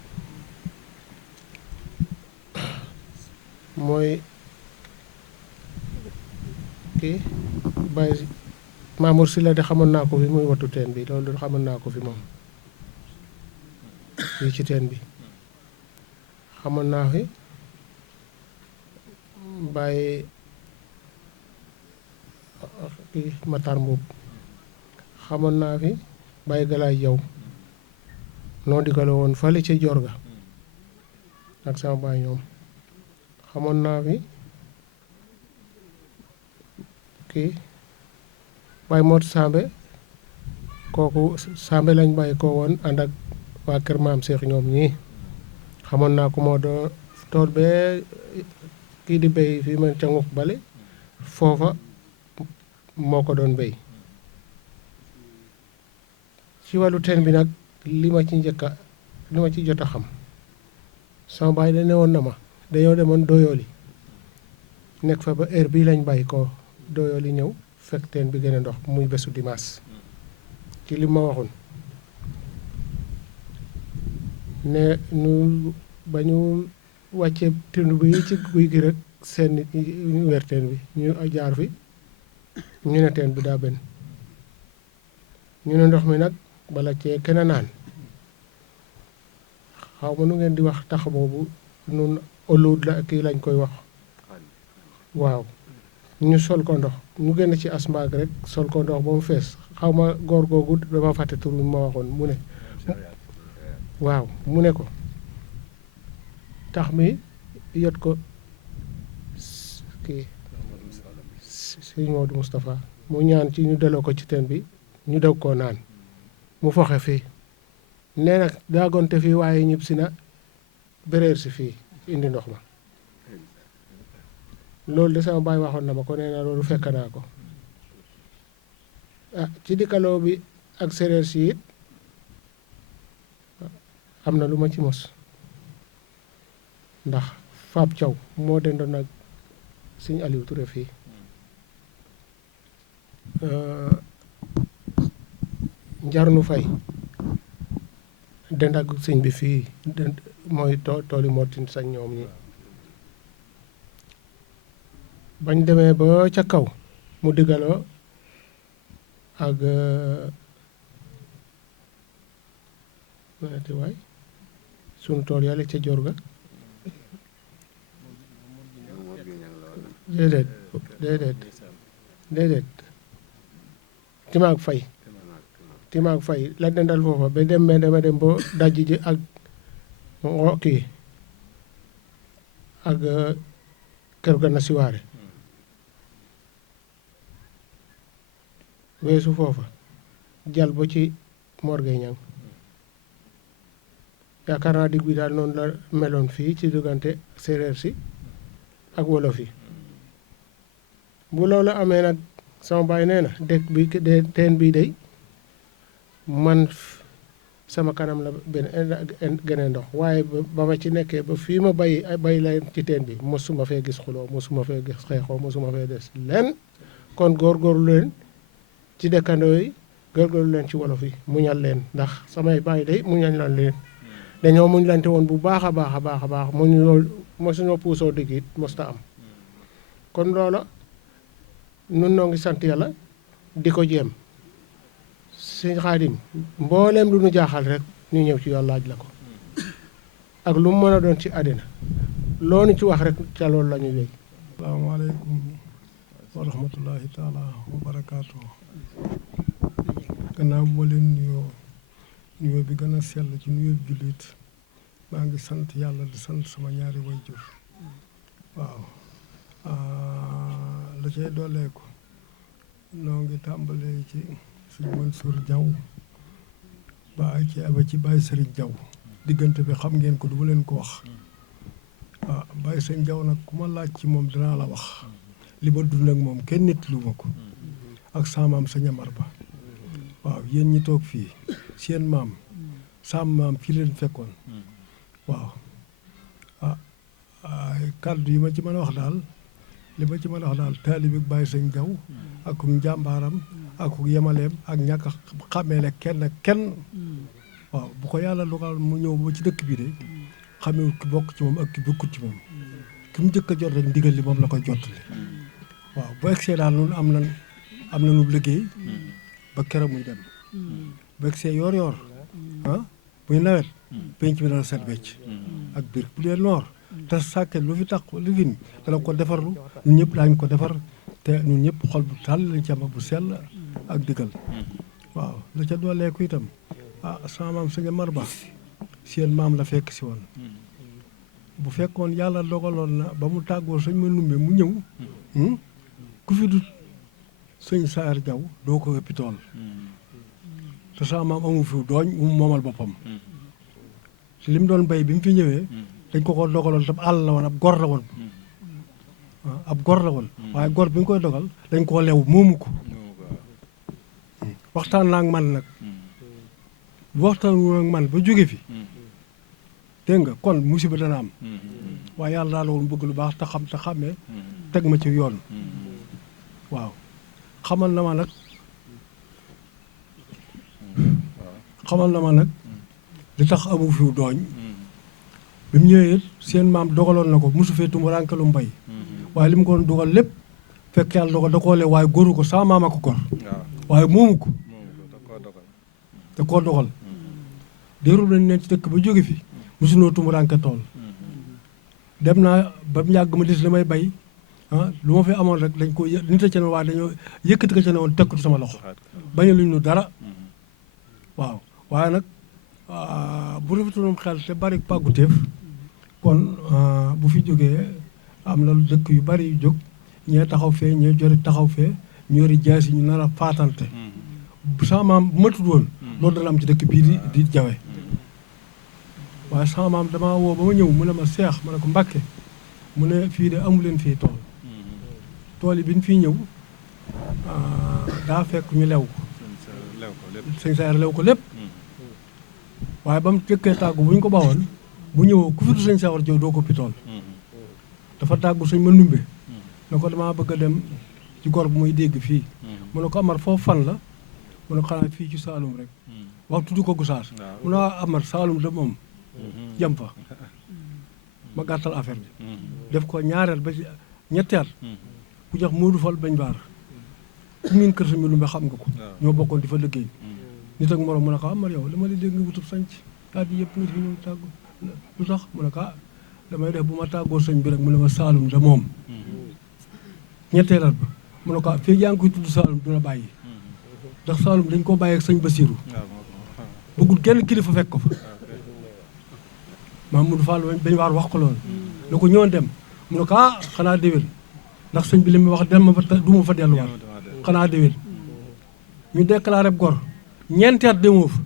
mooy kii Baye Mamour Sylla de xamoon naa ko fi muy wattu teen bi loolu xamoon naa ko fi moom fii ci teen bi xamoon naa fi Baye kii Matar Mbuub xamoon naa fi Baye Galaay Jaw noo digale woon fale ci Jorga ak sama baay ñoom xamoon naa fi kii Baye Mot Sambe kooku Sambe lañ bàyyi ko woon ànd ak waa kër maam Cheikh ñoom ñii xamoon naa ko moo doon tool bee kii di béy fii man ca nguk bale foofa moo ko doon béy ci wàllu teen bi nag li ma ci jot a xam sama baay da ne woon na ma dañoo demoon doyooli nekk fa ba heure bii lañ bàyyi ko doyooli ñëw fekk teen bi gën a ndox muy bésu dimanche ci li ma waxoon ne ñu ba ñu wàccee tund bi ci guy gi rek seen nit ñu weer teen bi ñu jaar fi ñu ne teen bi daa benn ñu ne ndox mi nag bala cee kenn a naan xaw ma nu ngeen di wax tax boobu nun oluud la kii lañ koy wax waaw ñu sol ko ndox ñu génn ci asmaag rek sol ko ndox ba mu fees xaw ma góor googu dama fàtte tur bi ma waxoon mu ne waaw mu ne ko tax mi yot ko kii sëñ Maodo Moustapha mu ñaan ci ñu delloo ko ci teen bi ñu dog koo naan mu foxe fii nee nag daagonte fii waaye ñib si na béréer si fii indi ndox ma loolu de sama baay waxoon na ma ko nee na loolu fekk naa ko ci dikkaloo bi ak séréer si it am na lu ma ci mos ndax Fab Thiaw moo dendoon nag sëñ Aliou Touré fii Njarnu Fay dend ak sëñ bi fii mooy tooli Mortin Sañ ñoom ñi bañ demee ba ca kaw mu diggaloo ak manati waay sunu tool yàlla ca jor ga déedéet timaag fay la dendal foofa ba dem mais dama dem ba dajji ji ak kii ak kër ga na siwaare weesu foofa jal ba ci morgey ñang yaakaar naa digg bi daal noonu la meloon fii ci diggante séeréer si ak wolof yi bu loolu amee nag sama baay nee na dëkk bi teen bii day man sama kanam la gën a ndox waaye ba ma ci nekkee ba fii ma bay la ci teen bi mosuma fee gis xuloo mosuma fee gis xeexoo mosuma fee des len kon góorgóorlu leen ci dëkkandoo yi góorgóorlu leen ci wolof yi muñal leen ndax samay baay day muñal lan leen dañoo muñ lante woon bu baax a baax muñu loolu mosuñoo puusoo digg it mosta am kon loola nun noo ngi sant yàlla di ko jéem sëñ Xaadim mbooleem lu nu jaaxal rek ñu ñëw ci yoon laaj la ko ak lu mu mën a doon ci àddina loolu ci wax rek ca loolu la ñuy wéy. asalaamaaleykum wa rahmatullahi taala wa barakaatu. gannaaw bu ma leen nuyoo bi gën a sell ci nuyoo jullit maa ngi sant yàlla di sant sama ñaari wayjur waaw la cay dooleeku noo ngi tàmbalee ci sëñ Mansour Diaw ba ci Baye Serigne Diaw diggante bi xam ngeen ko du ma leen ko wax Baye Serigne Diaw nag ku ma laaj ci moom dinaa la wax li ma dund ak moom kenn nit lu ma ko ak sa maam sa ñamar ba waaw yéen ñi toog fii seen maam saam maam fii leen fekkoon waaw kàddu yi ma ci mën a wax daal li ma ci mën a wax daal taalibe Baye Serigne Diaw ak njàmbaaram ak yemaleem ak ñàkk a xàmmeele kenn waaw bu ko yàlla dogal mu ñëw ba ci dëkk bi de xamee ki bokk ci moom ak ki bokkut ci moom ki mu njëkk a jot rek ndigal li moom la koy jottali waaw bu egsee daal noonu am nañu liggéey ba keroog muy dem bu egsee yor buy nawet penc bi dana set wecc ak biir bu dee noor te sàkket lu fi tax lu fi dana ko defarlu ñun ñëpp daañu ko defar te ñun ñëpp xol bu tàll lañ ci am bu sell ak digal waaw la ca dooleeku itam sama maam sëñ Mar Ba seen maam la fekk si woon bu fekkoon yàlla dogaloon na ba mu tàggoo sëñ ma numbe mu ñëw ku fi du sëñ Saar Jaw doo ko ëppi tool te sama maam amu fi dooñ mu moomal boppam li mu doon bay bi mu fi ñëwee dañ ko dogaloon tam àll la woon ab gor la woon ab gor la woon waaye gor bi nga koy dogal dañ koo lew moomu ko waxtaan naa ak man nag bu waxtaan ak man ba jóge fi dégg nga kon musiba dana am waaye yàlla daal woon bëgg lu baax te xam te xàmmee teg ma ci yoon waaw xamal na ma nag li tax amu fi dooñ bi mu ñëwee seen maam dogaloon na ko mosu fee tumuraanke lu mbay waaye li mu ko doon dogal lépp fekk yàlla dogal da koo le waaye góoru ko sama maam a ko gor waaye moomu ko da koo dogal déerul nañ leen ci dëkk ba jóge fi mosunoo tumuraanke tool dem naa ba mu yàgg ma dis damay bay lu ma fi amoon rek dañ ko nit a ca ne waaye dañoo yëkkati ko ca ne woon teg ko ci sama loxo baña luñ ñu dara waaw waaye nag bu rafetoon xel te bari pàgguteef kon bu fi jógee am na dëkk yu bari yu jóg ñee taxaw fee ñee jori taxaw fee ñu yori jaasi ñu nar a faatante sama maam bu ma tudd woon loolu dana am ci dëkk bii di jawe waaye sama maam dama woo ba ma ñëw mu ne ma seex ma ne ko mbàkke mu ne fii de amu leen fii tool yi bi ñu fii ñëw daa fekk ñu lew ko sëñ Saar lew ko lépp waaye ba mu jëkkee tàggu bu ñu ko bawoon bu ñëwoo ku fi du sëñ Saar Jaw doo ko pi tool dafa tàggu sëñ ma numbe ne ko damaa bëgg a dem ci gor bu muy dégg fii mu ne ko Amar foofu fan la mu ne ko xanaa fii ci Saalum rek wax tudd ko Gusaas mu ne Amar Saalum de moom jëm fa ma gàttal affaire bi def ko ñaareel ba ci ñetteel ku jox Modou Fall bañ baar ku miin kër Sëñ Lumbe xam nga ko ñoo bokkoon di fa liggéey nit ak morom mu ne ko Amar yow dama la dégg nga wutub sanc at yi yëpp nga fi ñëw tàggu lu tax mu ne ko damay def bu ma tàggoo sëñ bi rek mu ne ma Saalum da moom ñetteelal ba mu ne ko fii yaa ngi koy tudd Saalum du la bàyyi ndax Saalum dañ koo bàyyi ak sëñ Basiiru bëggul kenn kilifa fekk ko fa Mamadou Fall bañ waar wax ko loolu da ko ñëwoon dem mu ne ko xanaa déwén ndax sëñ bi li mu wax dem ma fa du ma fa delluwaat xanaa déwén ñu déclaré gor ñeenteet demoo fa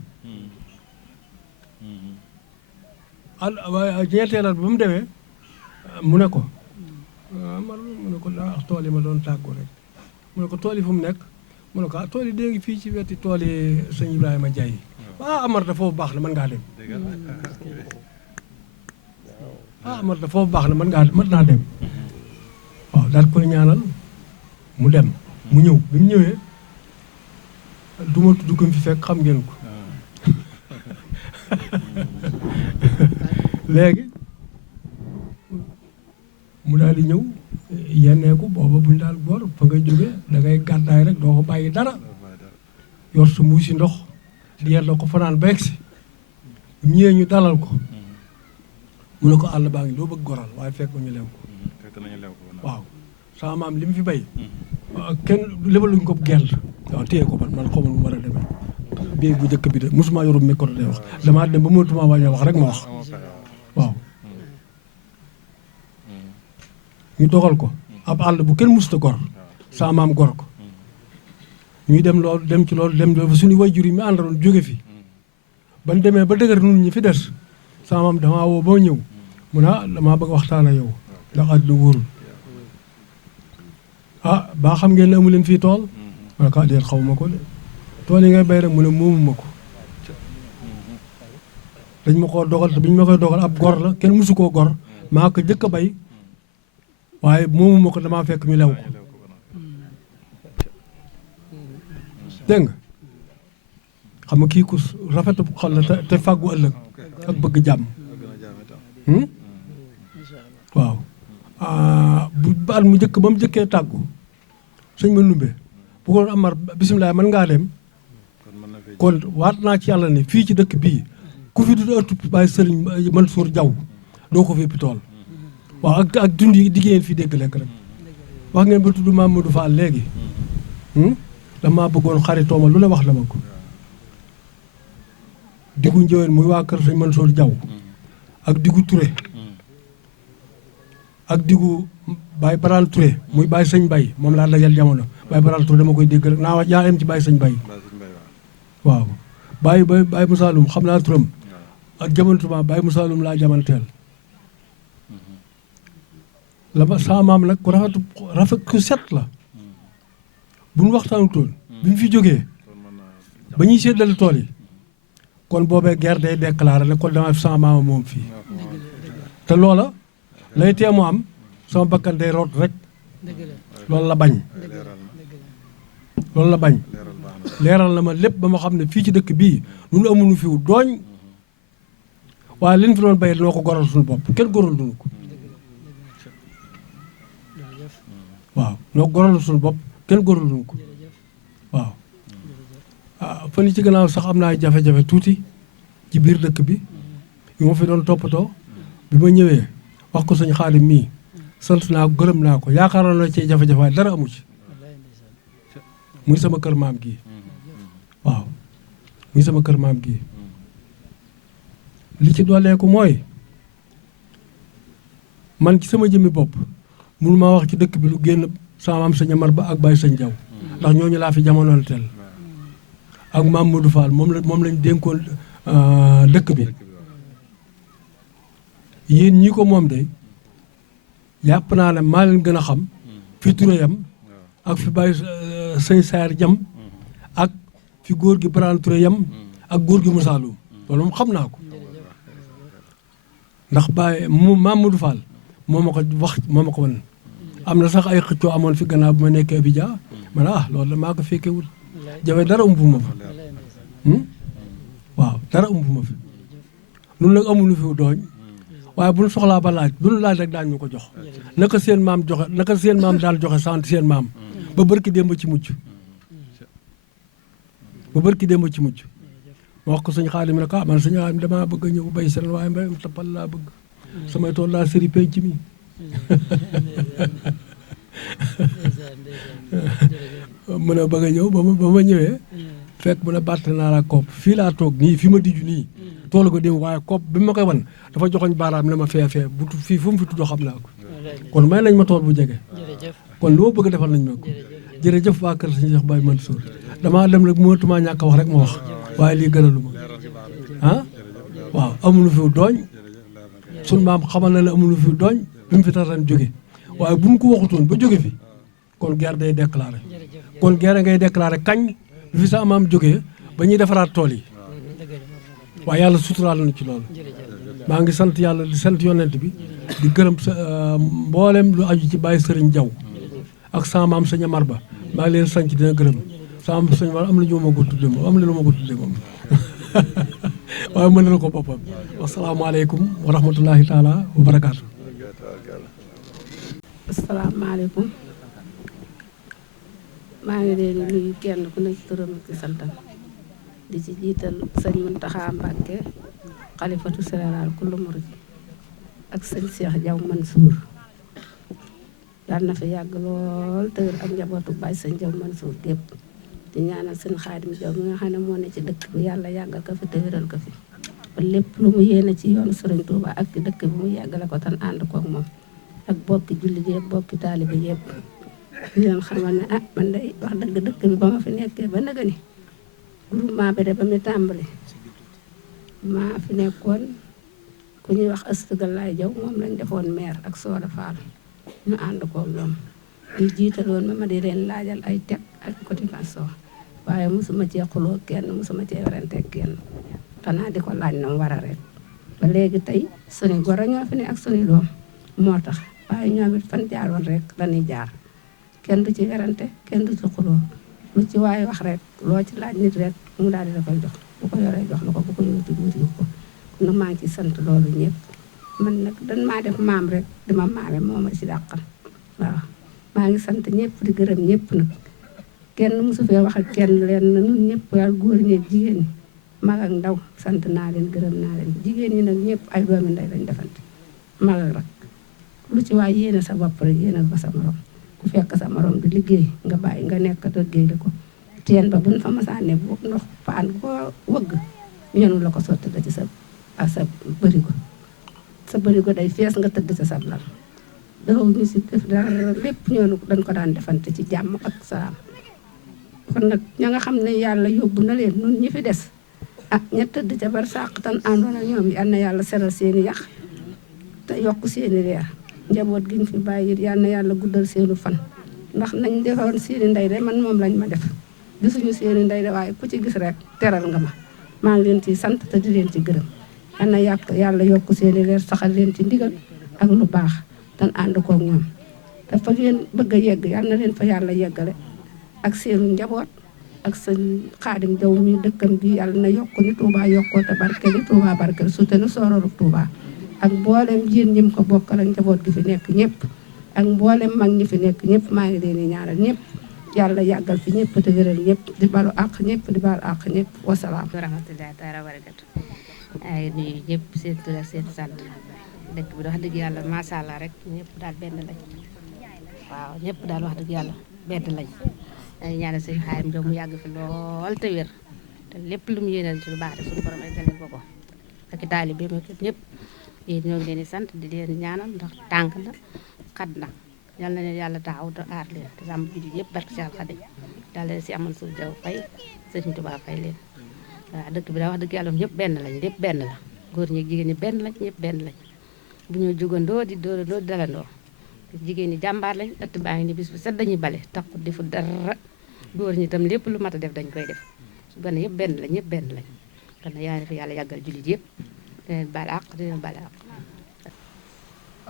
waaye ñeenteelaat ba mu demee mu ne ko mu ne ko daa tool yi ma doon tàggoo rek mu ne ko tool yi fu mu nekk mu ne ko tool yi dée ngi fii ci wetti tool yi sëñ Ibrahima Diaye Amar da foofu baax na mën ngaa dem Amar da foofu baax na mën naa dem waaw daal koy ñaanal mu dem mu ñëw bi mu ñëwee du ma tudd ko fi fekk xam ngeen ko léegi mu daal di ñëw yenneeku booba buñ daal góor fa ngay jóge da ngay gàddaay rek doo ko bàyyi dara yor su mbuusi ndox di yendoo ko fanaan ba egsi ñëwee ñu dalal ko mu ne ko àll baa ngi loo bëgg goral waaye fekk ñu lew ko waaw sama maam li mu fi bay kenn lebaluñ ko gell waaw téye ko man xaw ma lu war a demee bii bu njëkk bi de mosuma yorum micro de wax damaa dem ba mënatuma wàññi wax rek ma wax waaw ñu dogal ko ab àll bu kenn musta gor sama maam gor ko ñuy dem loolu dem ci loolu dem ba suñu wayjur yi mi àndaloon jóge fi ban demee ba dëgër nun ñi fi des sama maam damaa woo ba ñëw mu ne damaa bëgg waxtaan ak yow ndax àdduna wóorul baa xam ngeen ne amu leen fii tool ma ne ko déet xaw ma ko de tool yi ngay bay rek mu ne moomu ma ko dañ ma koo dogal te biñ ma koy dogal ab gor la kenn musu koo gor maa ko jëkk a bay waaye moomu ma ko damaa fekk ñu lew ko dégg nga xam nga kii ku rafetu xol la te fàggu ëllëg ak bëgg jàmm waaw bu baat mu njëkk ba mu njëkkee tàggu sëñ ma numbe bu ko doon Amar bisimilah mën ngaa dem kon waat naa ci yàlla ne fii ci dëkk bii ku fi du ëttu bàyyi sëriñ Mansour Diaw doo ko fi ëppi tool waaw ak dund yi diggéen fii dégg lekk rek wax ngeen ba tudd Mamadou Fall léegi dama bëggoon xaritooma lu la wax dama ko diggu njëween muy waa kër sëñ Mansour Diaw ak diggu Touré ak diggu Baye Baraan Touré muy Baye Sëñ Bay moom laa dajal jamono Baye Baraan Touré dama koy dégg rek naa wax yaa em ci Baye Sëñ Bay waaw Baye Musaalum xam naa turam ak jamantuma Baye Musaalum laa jamanteel la ma sama maam nag ku rafet ku set la bu ñu waxtaanu tool bi mu fi jógee ba ñuy séddale tool yi kon boobee guerre day déclaré ne kon dama fi sama maama moom fii te loola lay tee mu am sama bakkan day root rek loolu la bañ leeral na ma lépp ba ma xam ne fii ci dëkk bii ñun amuñu fiw dooñ waaye liñ fi doon béy noo ko goral suñu bopp kenn goral duñu ko waaw noo goral suñu bopp kenn goral duñu ko waaw fan yi ci gannaaw sax am naa jafe-jafe tuuti ci biir dëkk bi yu ma fi doon toppatoo bi ma ñëwee wax ko sëñ Xaadim mii sant naa ko gërëm naa ko yaakaaroon na ci jafe-jafe waaye dara amu ci muy sama kër maam gii waaw muy sama kër maam gii li ci dooleeku mooy man ci sama jëmmi bopp mënu maa wax ci dëkk bi lu génn sama maam sëñ Amar Ba ak Baye Sëñ Jaw ndax ñooñu laa fi jamonoon teel ak maam Modou Fall moom lañ dénkoon dëkk bi yéen ñi ko moom de yàpp naa ne maa leen gën a xam fi Touré yam ak fi Baye Sëñ Saar jam ak fi góor gi Baraan Touré yam ak góor gi Moussa Loum loolu moom xam naa ko ndax Baye maam Modou Fall moo ma ko wax moo ma ko wan am na sax ay xëccoo amoon fi gannaaw bu ma nekkee Abidjan ma ne loolu la maa ko fekkewul jafe dara umpu ma fa waaw dara umpu ma fi nun nag amuñu fi dooñ waaye bu ñu soxlaa ba laaj bu ñu laaj rek daañu ko jox naka seen maam joxe naka seen maam daan joxe sant seen maam ba barki démb ci mujj ma wax ko sëñ Xaadim ne ko man sëñ Xaadim damaa bëgg a ñëw bay seen waaye mbéyum tappal laa bëgg samay tool laa sëri penc mi mu ne bëgg a ñëw ba ma ñëwee fekk mu ne bàtt naa la kopp fii laa toog nii fi ma diju nii toolu ko dem waaye kopp bi ma koy wan dafa joxoñ baaraam ne ma fee bu fii fu mu fi tuddoo xam naa ko kon may nañ ma tool bu jege kon lu ma bëgg defal nañ ma ko jërëjëf waa kër sëñ Cheikh Baye Mansour damaa dem rek mënatumaa ñàkk a wax rek ma wax waaye lii gënalu ma ah waaw amuñu fi dooñ sun maam xamal na ne amuñu fi dooñ bi mu fi taran jóge waaye buñ ko waxutoon ba jóge fi kon guerre day déclaré kon guerre ngay déclaré kañ bi fi sa maam jógee ba ñuy defaraat tool yi waaye yàlla suturaal na ci loolu maa ngi sant yàlla di sant yonent bi di gërëm sa mboolem lu aju ci Baye Sëriñ Jaw ak sama maam sëñ Amar Ba maa ngi leen sant dina gërëm sama maam sëñ Amar am na ñu ma ko tudde moom am na lu ma ko tudde moom waaye mën na ko boppam wasalaamaaleykum wa rahmatullahi taala wa barakaatu. asalaamaaleykum maa ngi leen di nuyu kenn ku nekk turam ak santam di ci jiital sëñ Muntaxa Mbàkke xalifatu général kullu murid ak sëñ Cheikh Jaw Mansour yal na fi yàgg lool tëgër ak njabootu Baay sëñ Jaw Mansour gépp di ñaanal sëñ Xaadim Jaw mi nga xam ne moo ne ci dëkk bi yàlla yàggal ko fi tëgëral ko fi ba lépp lu mu yéene ci yoonu Sëriñ Tuuba ak ci dëkk bi mu yàggale ko tan ànd koog moom ak bokki jullit yëpp bokki taalibe yëpp di leen xamal ne man day wax dëgg dëkk bi ba ma fi nekkee ba naga ni groupement bi de ba mu tàmbali maa fi nekkoon ku ñuy wax Astugal Laay Jaw moom lañ defoon maire ak Sooda Faal ñu ànd koog ñoom ñu jiitaloon ma di leen laajal ay teg ak cotisation waaye mosuma cee xuloo kenn mosuma cee werante kenn xanaa di ko laaj na mu war a rek ba léegi tey suñu goro ñoo fi ne ak suñu doom moo tax waaye ñoom it fan jaaroon rek dañuy jaar kenn du ci werante kenn du ci xuloo lu ci waaye wax rek loo ci laaj nit rek mu daal di la koy jox bu ko yoree jox la ko bu ko yóotu wuti ko nu maa ngi ci sant loolu ñëpp man nag dañ maa def maam rek di ma maame moo ma ci dàqal waaw maa ngi sant ñëpp di gërëm ñëpp nag kenn mosu fee wax ak kenn leen na ñun ñëpp yàlla góor ñeeg jigéen ñi mag ak ndaw sant naa leen gërëm naa leen jigéen ñi nag ñëpp ay doomi ndey lañ defante mag ak rak lu ci waay yéene sa bopp rek yéene ko sa morom ku fekk sa morom di liggéey nga bàyyi nga nekk liggéey la ko teen ba buñ fa masaane bu ndox paan koo wëgg ñenu la ko sotti la ci sa bërigo day fees nga tëdd ci sa lal daxaw ñu si def dara lépp ñoonu dañ ko daan defante ci jàmm ak salaam kon nag ña nga xam ne yàlla yóbbu na leen nun ñi fi des ña tëdd ca bar sàq tan àndoon ak ñoom yal na yàlla seral seeni yax te yokk seeni leer njaboot gi ñu fi bàyyi yal na yàlla guddal seenu fan ndax nañ defoon seeni ndey de man moom lañ ma def gisuñu seeni ndey de waaye ku ci gis rek teral nga ma maa ngi leen ci sant te di leen ci gërëm yal na yàlla yokk seeni leer saxal leen ci ndigal ak lu baax tan ànd koog ñoom te fa ngeen bëgg a yegg yal na leen fa yàlla yeggale ak seenu njaboot ak sëñ Xaadim Jaw mi dëkkam bi yàlla na yokk ni Touba yokkoo te barke ni Touba barke sute ni soororu Touba ak mboolem jigéen ñi ko bokkal ak njaboot gi fi nekk ñëpp ak mboolem mag ñi fi nekk ñëpp maa ngi leen di ñaanal ñëpp yàlla yàggal fi ñëpp te wéral ñëpp di balu àq ñëpp di balu àq ñëpp wasalaam. rahmatullahi taala barakatu ay nuyu ñëpp seen tur ak seen sant dëkk bi wax dëgg yàlla macha allah rek ñëpp daal benn lañ waaw ñëpp daal wax dëgg yàlla benn lañ ay ñaanal sëñ Xaadim Jaw mu yàgg fi lool te wér te lépp lu mu yéenal ci lu baax rek suñu borom ay galeen ko ak taalibe bi ñëpp yéen ñoo ngi leen di sant di leen ñaanal ndax tànk na xat na yal na leen yàlla taxaw te aar leen te sàmm bi ñëpp barke Seex Xaadim daal leen si amal suuf Jaw fay sëñ Tuubaa fay leen waaw dëkk bi daa wax dëgg yàlla ñëpp benn lañ lépp benn la góor ñi jigéen ñi benn lañ ñëpp benn lañ bu ñu jugandoo di dóorandoo di dalandoo jigéen ñi jàmbaar lañ ëtt baa ngi ni bis bu set dañuy bale taxut defu dara góor ñi itam lépp lu mat a def dañ koy def su gën a yëpp benn lañ ñëpp benn lañ kon nag yaa fi yàlla yàggal jullit yëpp di leen baal àq di leen baal àq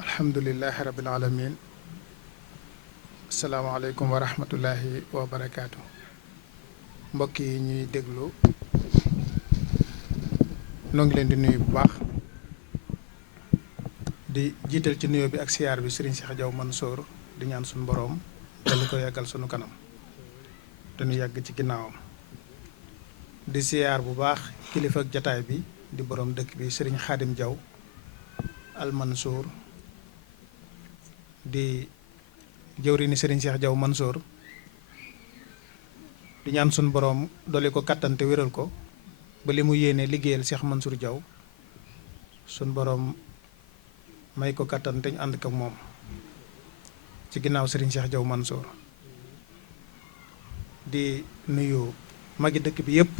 alhamdulilahi rabil alamin asalaamaaleykum wa rahmatullahi wa barakaatu mbokk yi ñuy déglu noo ngi leen di nuyu bu baax di jiital ci nuyoo bi ak siyaar bi Serigne Cheikh Diaw Mansour di ñaan suñu boroom dali ko yàggal sunu kanam te nu yàgg ci ginnaawam di siyaar bu baax kilifa ak jataay bi di boroom dëkk bi Serigne Khadim Diaw Al Mansour di jëwriñu Serigne Cheikh Diaw Mansour di ñaan suñu boroom dolli ko kattan te wéral ko ba li mu yéene liggéeyal Cheikh Mansour Diaw suñu boroom may ko kattan te ñu ànd ko moom ci ginnaaw Serigne Cheikh Diaw Mansour di nuyu magi dëkk bi yépp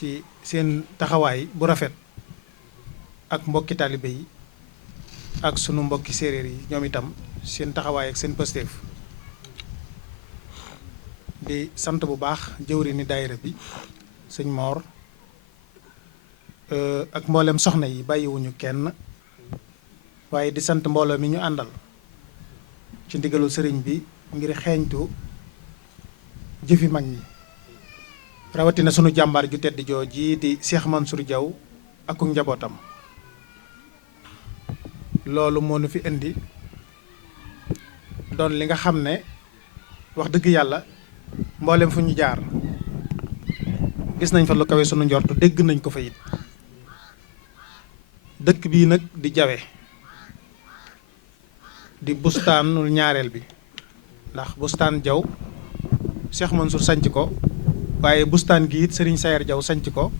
ci seen taxawaay bu rafet ak mbokki taalibe yi ak sunu mbokki séeréer yi ñoom itam seen taxawaay ak seen pësteef di sant bu baax jëwri ni daayira bi sëñ Mor ak mboolem soxna yi bàyyiwuñu kenn waaye di sant mbooloo mi ñu àndal ci ndigalu sëriñ bi ngir xeeñtu jëfi mag ñi rawatina sunu jàmbaar ju tedd joo ji di Cheikh Mansour Diaw ak njabootam loolu moo nu fi indi doon li nga xam ne wax dëgg yàlla mboolem fu ñu jaar gis nañ fa lu kawe sunu njortu dégg nañ ko fa it dëkk bii nag di Jawe di bustaanul ñaareel bi ndax bustaan Diaw Cheikh Mansour sanc ko waaye bustaan gi it Serigne Sayer Diaw sanc ko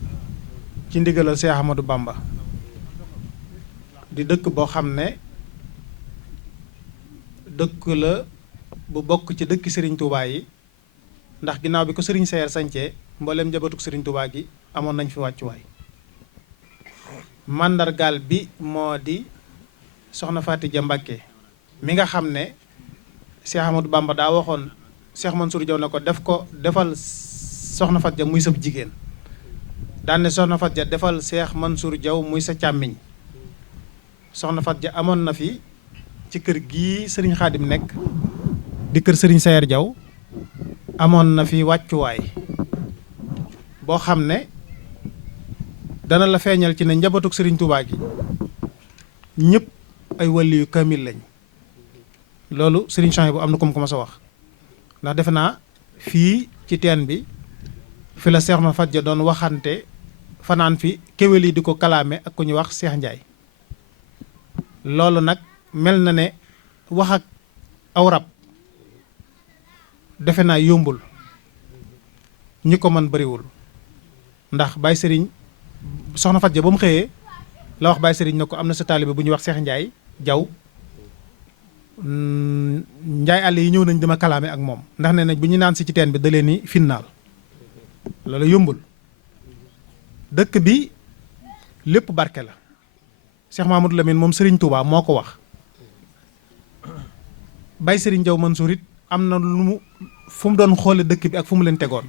ci ndigalal Cheikh Ahmadou Bamba di dëkk boo xam ne dëkk la bu bokk ci dëkki Serigne Touba yi ndax ginnaaw bi ko Serigne Sayer sancee mboolem njabatuk Serigne Touba gi amoon nañ fi wàccuwaay màndargaal bi moo di soxna Faty Dia Mbacké mi nga xam ne Cheikh Ahmadou Bamba daa waxoon Cheikh Mansour Diaw na ko defal soxna Faty Dia muy sa jigéen daan ne soxna Faty Dia defal Cheikh Mansour Diaw muy sa càmmiñ soxna Faty Dia amoon na fi ci kër gii Serigne Khadim nekk di kër Serigne Sayer Diaw amoon na fi wàccuwaay boo xam ne dana la feeñal ci ne njabatuk Serigne Touba gi ñëpp ay wàlli yu kamil lañ loolu Serigne Chouaïbou am na ko ma sa wax ndax defe naa fii ci teen bi fi la Cheikh ma Faty Dia doon waxante fanaan fi kéwél yi di ko kalaame ak ku ñuy wax Cheikh Ndiaye loolu nag mel na ne wax ak aw rab defe naa yombul ñi ko mën bariwul ndax Baye Serigne soxna Faty Dia ba mu xëyee la wax Baye Serigne ne ko am na sa taalibe bu ñuy wax Cheikh Ndiaye Diaw Ndiaye àll yi ñëw nañ dama kalaame ak moom ndax nee nañ bu ñu naan si ci teen bi da leen ni finnaal loolu yombul dëkk bi lépp barke la Cheikh Mamadou Lamine moom Serigne Touba moo ko wax Baye Serigne Diaw Mansour it am na lu mu fu mu doon xoole dëkk bi ak fu mu leen tegoon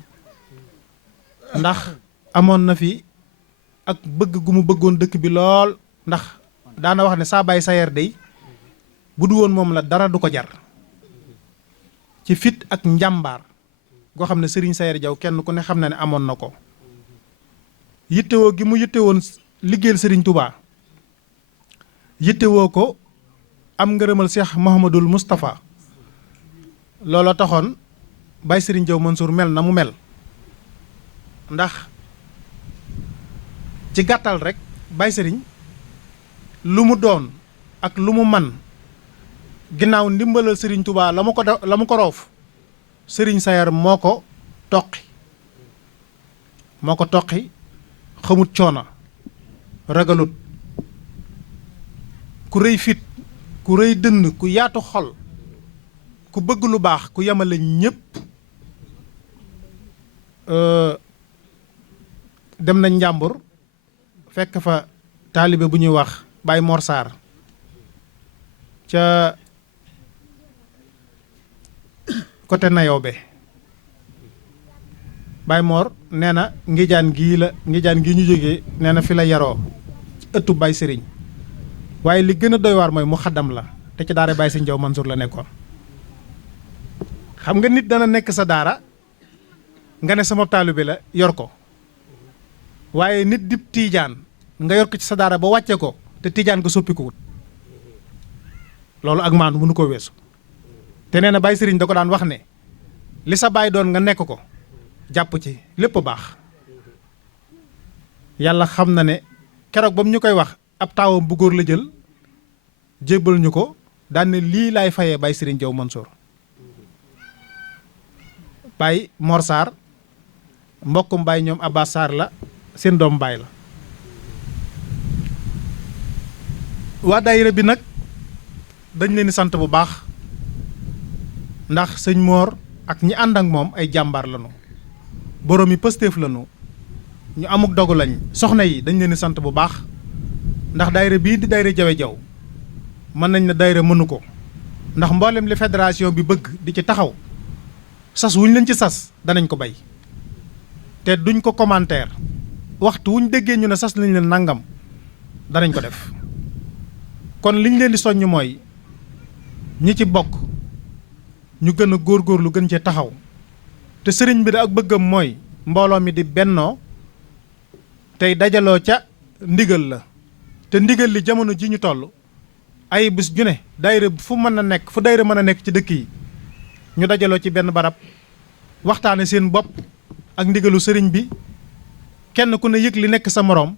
ndax amoon na fi ak bëgg gu mu bëggoon dëkk bi lool ndax daana wax ne saa Baye Sayer day bu du woon moom la dara du ko jar ci fit ak njàmbaar goo xam ne Serigne Sayer Diaw kenn ku ne xam na ne amoon na ko yittewoo gi mu yittewoon liggéeyal Serigne Touba yittewoo ko am ngërëmal Cheikh Mouhamadoul Moustapha looloo taxoon Baye Serigne Diaw Mansour mel na mu mel ndax ci gàttal rek Baye Serigne lu mu doon ak lu mu man ginnaaw ndimbalal Serigne Touba la mu ko roof Serigne Sayer moo ko toqi xamut coona ragalut ku rëy fit ku rëy dënn ku yaatu xol ku bëgg lu baax ku yemale ñépp dem nañ njàmbur fekk fa taalibe bu ñuy wax Baye Mor Sarr ca côté Nayobe Baye Mor nee na ngijaan gii ñu jógee nee na fi la yaroo ci ëttu Baye Serigne waaye li gën a doy waar mooy mu xaddam la te ci daara Baye Serigne Diaw Mansour la nekkoon xam nga nit dana nekk sa daara nga ne sama taalibe la yor ko waaye nit dib tiijaan nga yor ko ci sa daara ba wàcce ko te tijaan nga soppi ko wut loolu ak maanu mënu ko weesu te nee na Baye Serigne da ko daan wax ne li sa baay doon nga nekk ko jàpp ci lépp baax yàlla xam na ne keroog ba mu ñu koy wax ab taawam bu góor la jël jébbal ñu ko daan ne lii laay fayee Baye Serigne Diaw Mansour Baye Mor Sarr mbokkum Baye ñoom Abbas Sarr la seen doom Baye la waa daayira bi nag dañ leen di sant bu baax ndax sëñ Mor ak ñi ànd ak moom ay jàmbaar lañu borom yi pësteef lañu ñu amuk dogu lañ soxna yi dañ leen di sant bu baax ndax daayira bii di daayira Jawe Jaw mën nañ ne daayira mënu ko ndax mboolem li fédération bi bëgg di ci taxaw sas wuñ leen ci sas danañ ko bay te duñ ko commentaire waxtu wuñ déggee ñu ne sas lañ leen nangam danañ ko def kon liñ leen di soññ mooy ñi ci bokk ñu gën a góorgóorlu gën cee taxaw te sëriñ bi da ak bëggam mooy mbooloo mi di bennoo tey dajaloo ca ndigal la te ndigal li jamono ji ñu toll ay bis ju ne daayira fu mën a nekk fu daayira mën a nekk ci dëkk yi ñu dajaloo ci benn barab waxtaane seen bopp ak ndigalu sëriñ bi kenn ku ne yëg li nekk sa moroom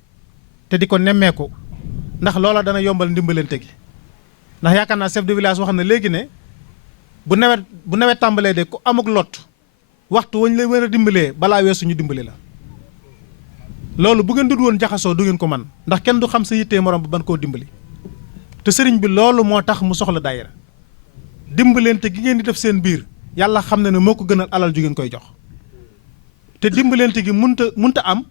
te di ko nemmeeku ndax loola dana yombal ndimbalante gi ndax yaakaar naa chef de village wax na léegi ne bu nawet tàmbalee de ku amuk lot waxtu wañ la war a dimbalee balaa weesu ñu dimbali la loolu bu ngeen dut woon jaxasoo du ngeen ko man ndax kenn du xam sa yittee moroom ba ban koo dimbali te sëriñ bi loolu moo tax mu soxla daayira dimbalante gi ngeen di def seen biir yàlla xam na ne moo ko gënal alal ju ngeen koy jox te dimbalante gi munta am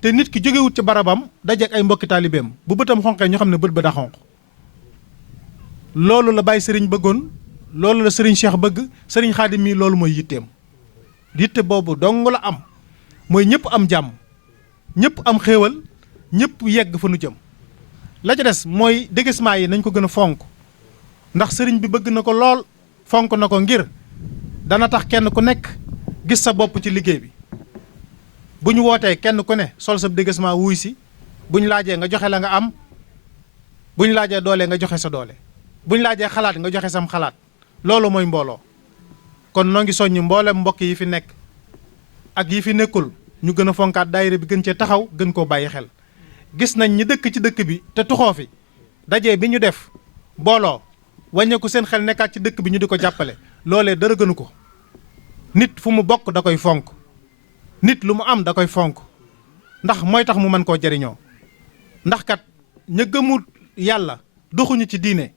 te nit ki jógewut ci barabam dajeek ay mbokki taalibeem bu bëtam xonqee ñu xam ne bët ba da xonq loolu la bàyyi sëriñ bëggoon loolu la sëriñ Cheikh bëgg sëriñ Xaadim mii loolu mooy yitteem yitte boobu dong la am mooy ñëpp am jàmm ñëpp am xéewal ñëpp yegg fa nu jëm la ca des mooy déguisement yi nañ ko gën a fonk ndax sëriñ bi bëgg na ko lool fonk na ko ngir dana tax kenn ku nekk gis sa bopp ci liggéey bi bu ñu wootee kenn ku ne sol sa déguisement wuy si bu ñu laajee nga joxe la nga am bu ñu laajee doole nga joxe sa doole bu ñu laajee xalaat nga joxe sam xalaat loolu mooy mbooloo kon noo ngi soññ mboolem mbokk yi fi nekk ak yi fi nekkul ñu gën a fonkaat daayira bi gën cee taxaw gën koo bàyyi xel gis nañ ñi dëkk ci dëkk bi te tuxoo fi dajee bi ñu def booloo wàññeeku seen xel nekkaat ci dëkk bi ñu di ko jàppale loolee dara gënu ko nit fu mu bokk da koy fonk nit lu mu am da koy fonk ndax mooy tax mu mën koo jariñoo ndax kat ña gëmul yàlla doxuñu ci diine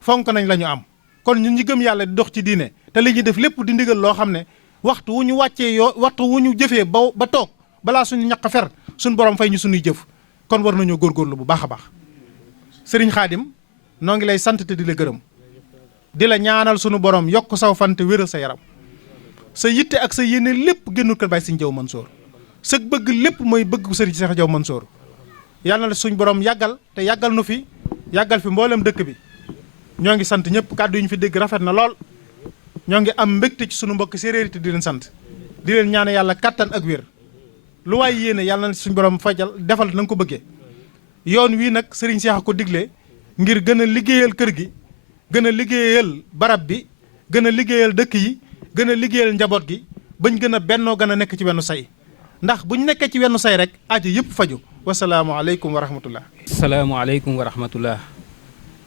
fonk nañ la ñu am kon ñun ñi gëm yàlla di dox ci diine te li ñuy def lépp di ndigal loo xam ne waxtu wu ñu wàccee waxtu wu ñu jëfee ba toog balaa suñu ñaq fer suñu borom fay ñu suñuy jëf kon war nañoo góorgóorlu bu baax a baax sëriñ Xaadim noo ngi lay sant te di la gërëm di la ñaanal suñu borom yokk saw fan te wéral sa yaram sa yitte ak sa yéene lépp génnul kër Baye Serigne Diaw Mansour sa bëgg lépp mooy bëgg Serigne Cheikh Diaw Mansour yàlla na suñu borom yàggal te yàggal nu fi yàggal fi mboolem dëkk bi ñoo ngi sant ñëpp kàddu yi ñu fi dégg rafet na lool ñoo ngi am mbégte ci sunu mbokk séeréer te di leen sant di leen ñaan yàlla kattan ak wér lu waay yéene yàlla na suñu borom fajal defal na nga ko bëggee yoon wii nag Serigne Cheikh ko digle ngir gën a liggéeyal kër gi gën a liggéeyal barab bi gën a liggéeyal dëkk yi gën a liggéeyal njaboot gi bañ gën a bennoo gën a nekk ci wenn say ndax buñ nekkee ci wenn say rek aajo yëpp faju wasalaamualeykum wa rahmatullah. salaamaaleykum wa rahmatullah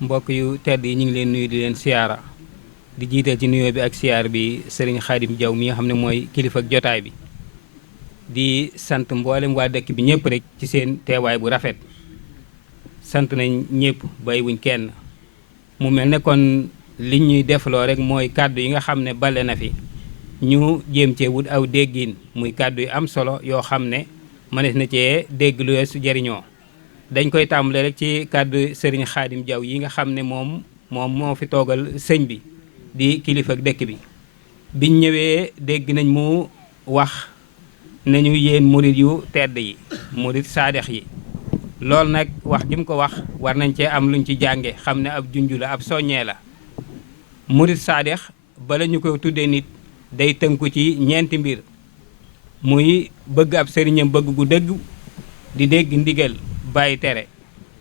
mbokk yu tedd yi ñu ngi leen nuyu di leen siyaara di jiiteel ci nuyoo bi ak siyaar bi Serigne Khadim Diaw mi nga xam ne mooy kilifa ak jotaay bi di sant mboolem waa dëkk bi ñëpp rek ci seen teewaay bu rafet sant nañ ñëpp bàyyiwuñ kenn mu mel ne kon li ñuy defloo rek mooy kàddu yi nga xam ne bale na fi ñu jéem cee wut aw déggin muy kàddu yu am solo yoo xam ne mënees na cee dégg lu weesu jariñoo dañ koy tàmbale rek ci kàddu Serigne Khadim Diaw yi nga xam ne moom moo fi toogal sëñ bi di kilifa ak dëkk bi biñ ñëwee dégg nañ mu wax nañu yéen murit yu tedd yi murit saadex yi loolu nag wax gi mu ko wax war nañ cee am luñ ci jànge xam ne ab junju la ab soññee la murit saadex bala ñu koy tuddee nit day tënku ci ñeenti mbir muy bëgg ab sëriñam bëgg gu dëgg di dégg ndigal bàyyi tere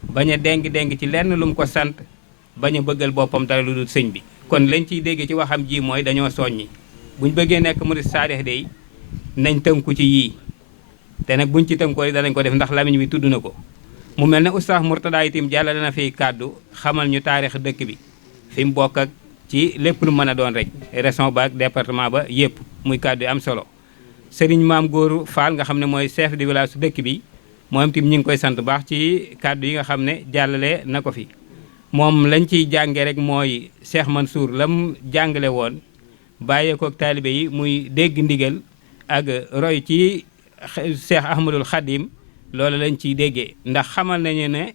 bañ a déng ci lenn lu mu ko sant bañ a bëggal boppam dara lu dul sëñ bi. kon lañ ciy dégg ci waxam ji mooy dañoo soññi buñ bëggee nekk murid saadix day nañ tënku ci yii te nag buñ ci tënkoo danañ ko def ndax lamiñ bi tudd na ko. mu mel ne oustaz Mourtada itam jàllale na fiy kàddu xamal ñu taarix dëkk bi fi mu bokk ak ci lépp lu mën a doon rek région ba ak département ba yëpp muy kàddu yi am solo. Serigne Maam Góoru Fall nga xam ne mooy chef de village su dëkk bi moom itam ñu ngi koy sant baax ci kàddu yi nga xam ne jàllale na ko fi. moom lañ ciy jànge rek mooy Cheikh Mansour lam jàngale woon bàyyeekook taalibe yi muy dégg ndigal ak roy ci Cheikh Ahmadul Khadim loolu lañ ciy déggee ndax xamal nañu ne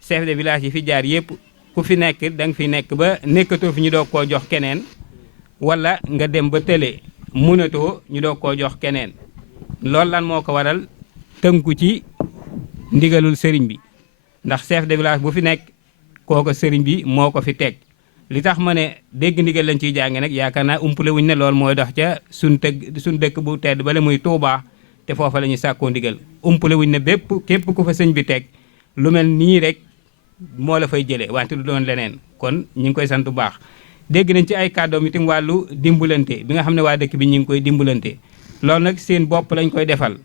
chef de village yi fi jaar yëpp ku fi nekk da nga fi nekk ba nekkatoo fi ñu doog koo jox keneen wala nga dem ba tële munatoo ñu doog koo jox keneen loolu lan moo ko waral tënku ci ndigalul sëriñ bi ndax chef de village bu fi nekk kooko sëriñ bi moo ko fi teg li tax ma ne dégg ndigal lañ ciy jànge nag yaakaar naa umpale wuñ ne loolu mooy dox ca suñ dëkk bu tedd bala muy Tuubaa te foofa la ñuy sàkkoo ndigal umpale wuñ ne képp ku fa sëñ bi teg lu mel nii rek moo la fay jëlee wante du doon leneen kon ñu ngi koy sant bu baax. dégg nañ ci ay kàddoom itam wàllu dimbalante bi nga xam ne waa dëkk bi ñu ngi koy dimbalante loolu nag seen bopp lañ koy defal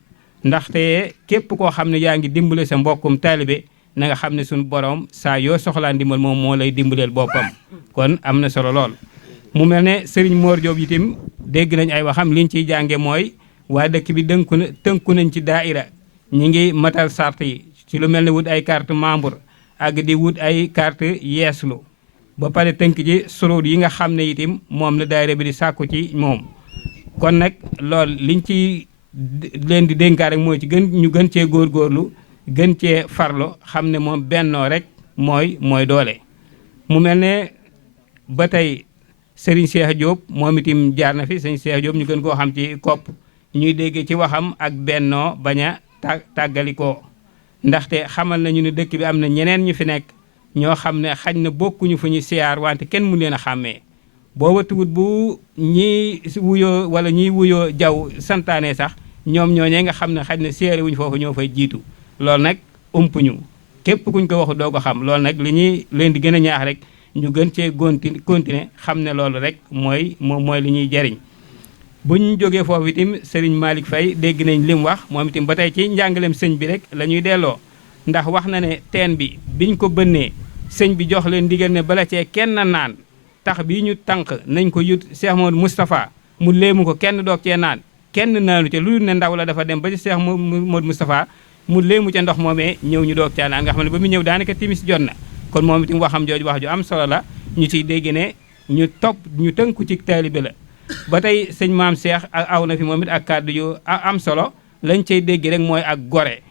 ndaxte képp koo xam ne yaa ngi dimbale sa mbokkum taalibe na nga xam ne suñu borom saa yoo soxlaa ndimbal moom moo lay dimbaleel boppam kon am na solo lool. mu mel ne Serigne Mor Diop itam dégg nañ ay waxam liñ ciy jànge mooy waa dëkk bi tënku nañ ci daaira ñi ngi matal sart yi ci lu mel ne wut ay carte membre ak di wut ay carte yeeslu ba pare tënk ci suruut yi nga xam ne itam moom la daayira bi di sàkku ci moom. kon nag loolu liñ ci leen di dénkaa rek mooy ci ñu gën cee góorgóorlu gën cee farlo xam ne moom bennoo rek mooy doole. mu mel ne ba tey Serigne Cheikh Diop moom itam jaar na fi Serigne Cheikh Diop ñu gën koo xam ci kopp ñuy dégg ci waxam ak bennoo bañ a tàggalikoo ndaxte xamal nañu ne dëkk bi am na ñeneen ñu fi nekk ñoo xam ne xañ na bokkuñu fu ñu siyaar wante kenn mu leen a xàmmee boo watuwut bu ñii wuyoo wala ñiy wuyoo jaw santaane sax ñoom ñooñee nga xam ne xañ na siyaare wuñu foofu ñoo fay jiitu loolu nag umpuñu képp kuñ ko waxu doo ko xam loolu nag li ñuy leen di gën a ñaax rek ñu gën cee continuer xam ne loolu rek mooy li ñuy jariñ. buñ jógee foofu itam Serigne Malick Faye dégg nañ li mu wax moom itam ba tey ci njàngaleem sëñ bi rek la ñuy delloo ndax wax na ne teen bi biñ ko bënnee sëñ bi jox leen ndigal ne bala cee kenn naan tax bii ñu tànk nañ ko yut Cheikh Modou Moustapha mu léemu ko kenn doog cee naan kenn naanu ca lu ne ndaw la dafa dem ba ci Cheikh Modou Moustapha mu léemu ca ndox moomee ñëw ñu doog caa naan nga xam ne ba mu ñëw daanaka timis jot na kon moom itam waxam jooju wax ju am solo la ñu ciy dégg ne ñu tënku ci taalibe la. ba tey sëñ maam Cheikh aw na fi moom it ak kàddu yu am solo lañ cay dégg rek mooy ak gore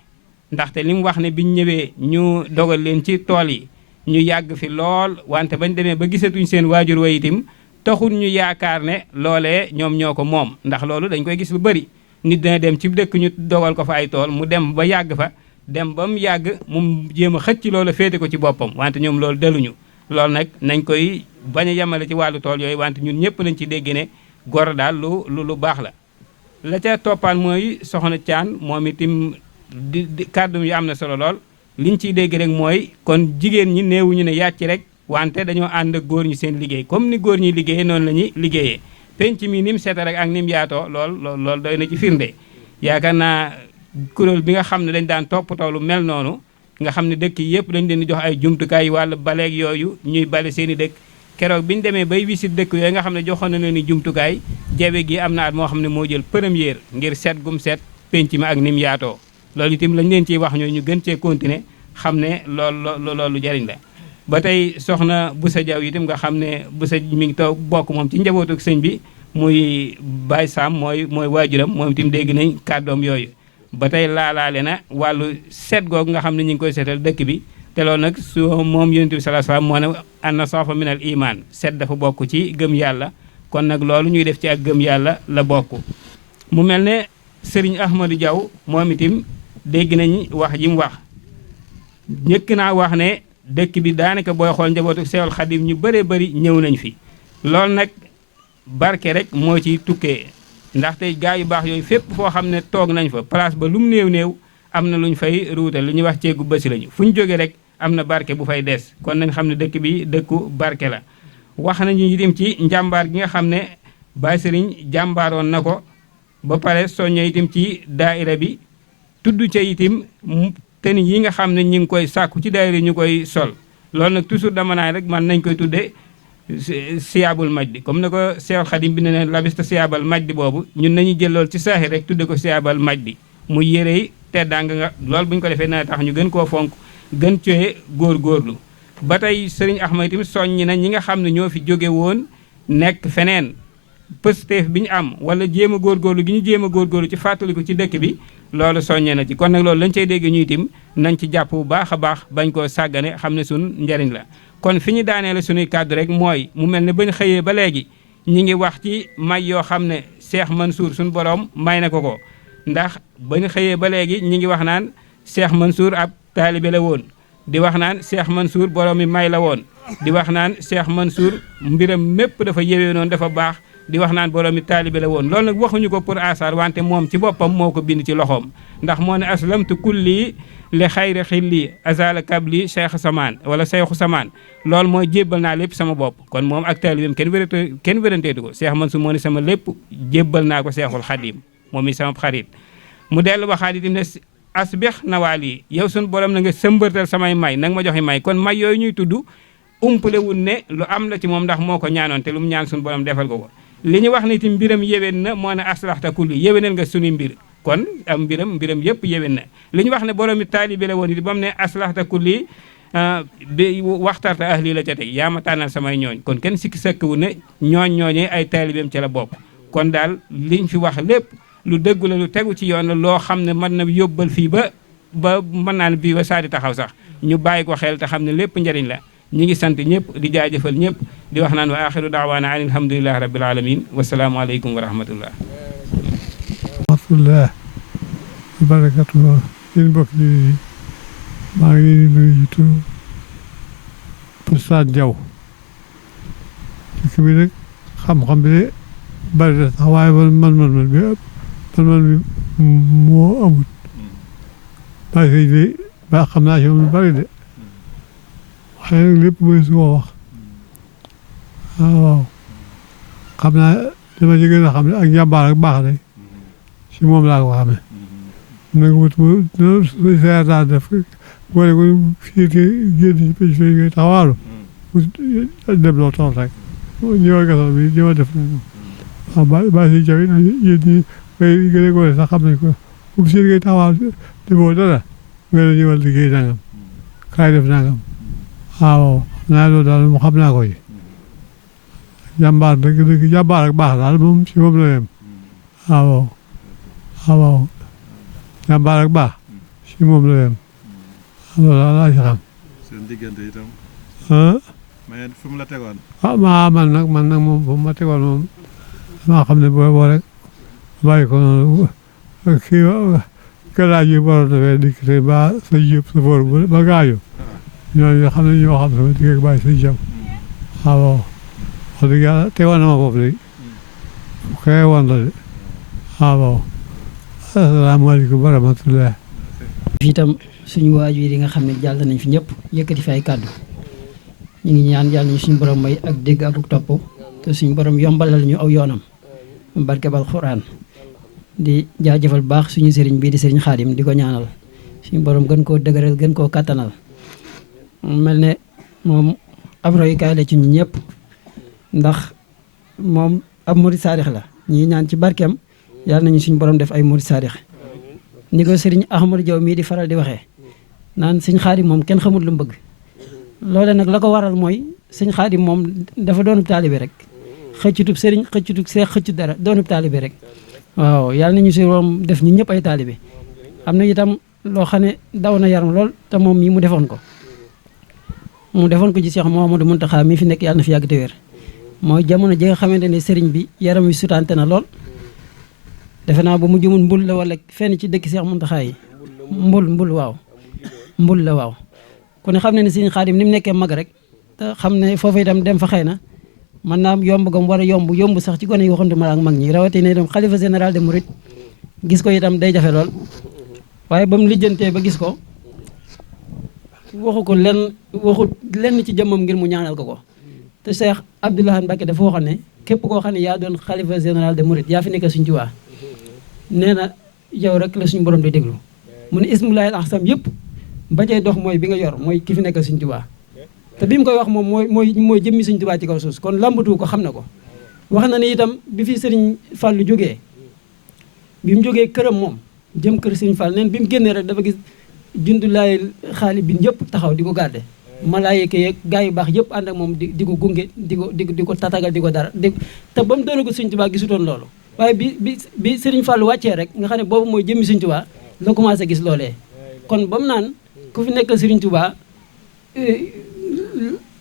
ndaxte li mu wax ne biñ ñëwee ñu dogal leen ci tool yi ñu yàgg fi lool wante bañ demee ba gisatuñ seen waajur wa itam taxul ñu yaakaar ne loolee ñoom ñoo ko moom ndax loolu dañ koy gis lu bëri nit dina dem ci dëkk ñu dogal ko fa ay tool mu dem ba yàgg fa dem ba mu yàgg mu jéem a xëcc loolu féete ko ci boppam wante ñoom loolu daluñu loolu nag nañ koy bañ a yemale ci wàllu tool yooyu wante ñun ñëpp nañ ci dégg ne gor daal lu baax la ca toppaan mooy soxna Thian moom itam di kàddum yi am na solo lool liñ ciy dégg rek mooy kon jigéen ñi néewuñu ne yàcc rek wante dañoo ànd ak góor ñi seen liggéey comme ni góor ñi liggéeyee noonu la ñuy liggéeyee penc mi ni mu sete rek ak ni mu yaatoo lool doy na ci firnde yaakaar naa kuréel bi nga xam ne dañ daan toppatoo lu mel noonu nga xam ne dëkk yi yëpp dañ leen di jox ay jumtukaay wàllu baleeg yooyu ñuy bale seen i dëkk keroog bi ñu demee bay wisit dëkk yooyu nga xam ne joxoon na leen ni jumtukaay jabe gi am na at moo xam ne moo jël première ngir set gum set penc mi ak ni mu yaatoo loolu itam lañ leen ciy wax ñooy ñu gën cee continuer xam ne loolu jariñ la. ba tey soxna Boussa Diaw itam nga xam ne Boussa mi ngi toog bokk moom ci njabootu sëñ bi muy Baye Sam mooy waajuram moom itam dégg nañ kàddoom yooyu. ba tey laalaale na wàllu set googu nga xam ne ñu ngi koy seetal dëkk bi. te loolu nag su moom yonent bi sallallahu alayhi wasallam moo ne anna safa min al iman set dafa bokk ci gëm yàlla kon nag loolu ñuy def ci ak gëm yàlla la bokk. mu mel ne Serigne Ahmadou Diaw moom itam dégg nañ wax ji mu wax njëkk naa wax ne dëkk bi daanaka booy xool njabootu Seexul Xadim ñu bëree bëri ñëw nañ fi loolu nag barke rek moo ciy tukkee ndaxte gaa yu baax yooyu fépp foo xam ne toog nañ fa place ba lu mu néew am na lu ñu fay ruutal lu ñuy wax ceegu bësi lañu fu ñu jógee rek am na barke bu fay des kon nañ xam ne dëkk bi dëkku barke la. wax nañu itam ci njàmbaar gi nga xam ne Baye Serigne jàmbaaroon na ko ba pare soñño itam ci daaira bi tudd ca itam tenue yi nga xam ne ñi ngi koy sàkku ci daaira ñu koy sol loolu nag toujours dama naa rek man nañ koy tudde siyaabul majdi comme na ko Seex Xadim bi ne labista siyaabal majdi boobu ñun nañu jël lool ci saaxi rek tudde ko siyaabal majdi muy yérey teddaanga nga loolu bu ñu ko defee na tax ñu gën koo fonk gën cooye góorgóorlu ba tey Serigne Ahmad itam soññi na ñi nga xam ne ñoo fi jóge woon nekk feneen pësteef bi ñu am wala jéem a góorgóorlu gi ñu jéem a góorgóorlu ci fàttaliku ci dëkk bi loolu soññee na ci kon nag loolu lañ cay dégg ñu itam nañ ci jàpp bu baax a baax bañ koo sàggane xam ne suñ njariñ la kon fi ñu daanee la suñuy kàddu rek mooy mu mel ne bañ xëyee ba léegi ñi ngi wax ci may yoo xam ne Cheikh Mansour suñu borom may na ko ndax bañ xëyee ba léegi ñi ngi wax naan Cheikh Mansour ab taalibe la woon di wax naan Cheikh Mansour borom mi may la woon di wax naan Cheikh Mansour mbiram mépp dafa yewee noonu dafa baax di wax naan borom mi taalibe la woon loolu nag waxuñu ko pour asar wante moom ci boppam moo ko bind ci loxoom ndax moo ne aslamtu kulli li xayri xilli azala kabli cheikh samaan wala cheikhu samaan loolu mooy jébbal naa lépp sama bopp kon moom ak taalibeem kenn wéranteetu ko Cheikh Mansour moo ne sama lépp jébbal naa ko Cheikhul Xadim moom mi sama xarit mu dellu waxaat itam ne asbix nawaal yi yow suñu borom na nga sëmbërtal samay may nanga ma joxe may kon may yooyu ñuy tudd umpale wun ne lu am la ci moom ndax moo ko ñaanoon te lu mu ñaan suñu borom defal ko li ñu wax ne ci mbiram yéwén na moo ne aslaxta kulli yéwénal nga suñu mbir kon am mbiram yëpp yéwén na li ñu wax ne borom mi taalibe la woon it ba mu ne aslaxta kulli bi waxtarta ahli la ca teg yaa ma tànnal samay ñooñ kon kenn sikki sëkk wu ne ñooñee ay taalibeem ci la bokk kon daal liñ fi wax lépp lu dëggu la lu tegu ci yoon la loo xam ne mën na yóbbal fii ba mën naa ne bii ba saa di taxaw sax ñu bàyyi ko xel te xam ne lépp njëriñ la ñi ngi sant ñëpp di jaajëfal ñëpp di wax naan wa axiru daawaana an alhamdulilahi rabbil alamin wasalaamu aleykum wa rahmatullah rahmatullah barakatu yéen mbokk yi maa ngi leen di nuyu tur Oustaz Diaw dëkk bi nag xam-xam bi de bari na sax waaye man bi moo amut bàyyi koy de ba xam naa ci moom lu bari de waaye nag lépp mooy su ko wax waaw xam naa dama ci gën a xam ne ak njàmbaar ak baax de si moom laa ko xamee nag wut su seer daal def boole ko fii génn ci pénc fi ngay taxawaalu mu dem loo tool rek ñëwal gasal bi ñëwal def waaw ba si jaw yéen ñi may gën a góore sax xam nañ ko bu si ngay taxawaalu defoo dara nga ne ñëwal liggéey nangam kaay def nangam waaw xam naa loolu daal mu xam naa ko yi jàmbaar dëgg jàmbaar ak baax daal moom si moom la yem waaw jàmbaar ak baax si moom la yem loolu daal laa ci xam. seen diggante itam. mais fu mu la tegoon. man nag moom fu ma tegoon moom maa xam ne boo rek bàyyi ko noonu kii galaaj yi waroon dafay dikk te ba sa yëpp sa for ba gaañu ñooñu xam ne ñoo xam sama digg ak bàyyi sa jam waaw wax dëgg yàlla teewoon na ma foofu de xëy woon la de waaw asalaamaaleykum wa rahmatulah. fii itam suñu waajur yi nga xam ne jàll nañ fi ñëpp yëkkati fi ay kàddu ñu ngi ñaan yàlla ñu suñu borom may ak dégg ak topp te suñu borom yombalal ñu aw yoonam barke bal Alxuraan di jaajëfal baax suñu sëriñ bii di sëriñ Xaadim di ko ñaanal suñu borom gën koo dëgëral gën koo kattanal mel ne moom ab royukaay la ci ñu ñëpp ndax moom ab murid saadix la ñi ñaan ci barkeem yàlla nañu suñu borom def ay murid saadix ni ko sëriñ Ahmadou Diaw mii di faral di waxee naan sëñ Xaadim moom kenn xamul lu mu bëgg loole nag la ko waral mooy sëñ Xaadim moom dafa doonub taalibe rek xëccutub sëriñ xëccutub seex xëccut dara doonub taalibe rek waaw yàlla nañu si moom def ñu ñëpp ay taalibe am na itam loo xam ne daw na yaram lool te moom mii mu defoon ko ci Cheikh Mouhamadou Mountakha mi fi nekk yàlla na fi yàgg te wér mooy jamono ji nga xamante ne sëriñ bi yaram wi sutante na lool defe naa ba mu jëmul mbul la wala fenn ci dëkk Cheikh Mountakha yi mbul waaw mbul la waaw ku ne xam ne sëriñ Xaadim ni mu nekkee mag rek te xam ne foofu itam dem fa xëy na mën naa am yomb gam war a yomb sax ci gone yi waxantuma ak mag ñi rawatina itam xalifa général de Mouride gis ko itam day jafe lool waaye ba mu lijjantee ba gis ko waxu ko lenn ci jëmmam ngir mu ñaanal ko te Cheikh Abdou Lahad Mbacké dafa waxoon ne képp koo xam ne yaa doon xalifa général de Mouride yaa fi nekk Sëñ Tuubaa nee na yow rek la suñu borom di déglu mu ne ismulaahil ahsam yëpp ba cay dox mooy bi nga yor mooy ki fi nekk Sëñ Tuubaa te bi mu koy wax moom mooy jëmmi Sëñ Tuubaa ci kaw suuf kon lambatu ko xam na ko wax na ne itam bi fi Sëriñ Fallu jógee bi mu jógee këram moom jëm kër Sëriñ Fall neen bi mu génnee rek dafa gis jundulaay xaali bi yëpp taxaw di ko garde malaayika yeeg gaa yu baax yëpp ànd ak moom di ko gunge di ko tatagal di ko dara te ba mu doona ko Sëriñ Tuubaa gisutoon loolu waaye bi Sëriñ Fall wàccee rek nga xam ne boobu mooy jëmmi Sëriñ Tuubaa la commencé gis loolee kon ba mu naan ku fi nekk Sëriñ Tuubaa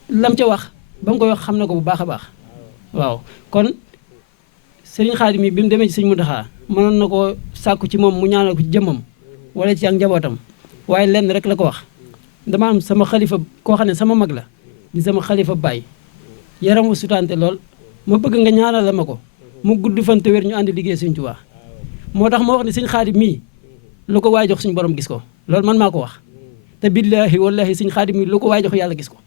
lam ca wax ba mu koy wax xam na ko bu baax a baax waaw kon Sëriñ Xaadim yi bi mu demee ci Sëriñ Muntaxaa mënoon na ko sàkku ci moom mu ñaanal ko ci jëmmam wala ci ak njabootam waaye lenn rek la ko wax dama am sama xalifa koo xam ne sama mag la di sama xalifa baay yaram wu sutante lool ma bëgg nga ñaanal la ma ko mu gudd fan te wér ñu ànd liggéey Sëriñ Tuubaa moo tax ma wax ne Sëriñ Xaadim mii lu ko waay jox suñu borom gis ko loolu man maa ko wax te billaahi wallaahi Sëriñ Xaadim mii lu ko waay jox yàlla gis ko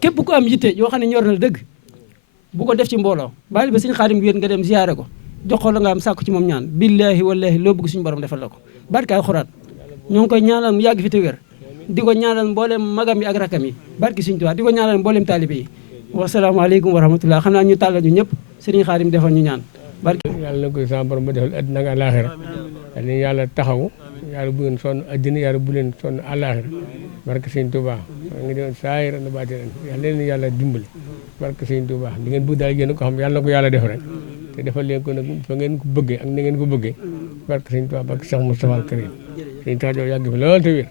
képp ku am yitte yoo xam ne ñor na dëgg bu ko def ci mbooloo bàyyi ba Sëriñ Xaadim wéet nga dem ziyaare ko jox ko la nga am sàkku ci moom ñaan billaahi wallaahi loo bëgg suñu borom defal la ko barke alxuraan ñoo ngi koy ñaanal mu yàgg fi te wér di ko ñaanal mboolem magam yi ak rakam yi barke Sëriñ Tuubaa di ko ñaanal mboolem taalibe yi wasalaamaaleykum wa rahmatullah xam naa ñu tàllal ñu ñëpp Sëriñ Xaadim defal ñu ñaan barke yàlla na ko sama borom ba defal àddina ak àllaaxira yàlla yàlla taxaw yàlla bu leen sonn àddina yàlla bu leen sonn àllaaxira barke Sëriñ Tuubaa maa ngi doon saayir na baatin yàlla leen yàlla dimbali barke Sëriñ Tuubaa li ngeen bëgg daal yéen ko xam yàlla na ko yàlla def rek te defal leen ko nag fa ngeen ko bëggee ak ni ngeen ko bëggee barke Sëriñ Tuubaa barke Cheikh Moustapha al Karim Sëriñ Tuubaa yàgg fi lool te wér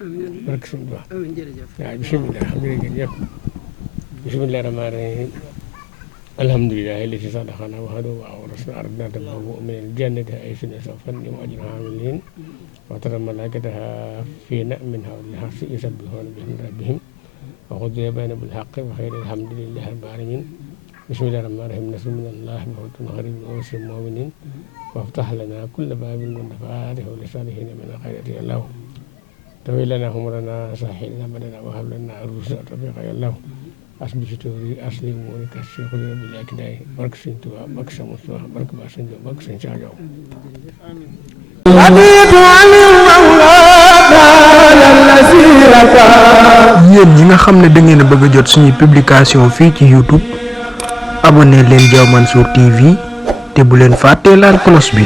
barke Sëriñ Tuubaa waaw bisimilah alhamdulilah ñëpp bisimilah rahmaani rahim alhamdulilah li si sadaqana waxadu wa awrasna ardina tabawu min aljannati ay sunu safan yum ajru hamilin wa tara malaikataha fina min hawliha yusabbihuna bihamdi rabbihim wa qudiya baynahum bil haqqi wa khayri alhamdulillahi rabbil alamin bismillahi rahmani rahim nasrun min allahi wa fatahun qaribun wa bashiril mu'minin وافتح لنا كل باب كنت فاتحه لصالحين من الخيرات يا الله طوي لنا عمرنا سهل لنا بدنا وهب لنا الرشد والتوفيق يا الله أصبح ستوري أصلي مورك الشيخ بالله كداي برك سنتوا برك سمسوا برك باسنجو برك سنجاجو yéen ñi nga xam ne da ngeen a bëgg a jot suñu publication fii ci YouTube abonné leen Diaw Mansour TV te bu leen fàtte laal cloche bi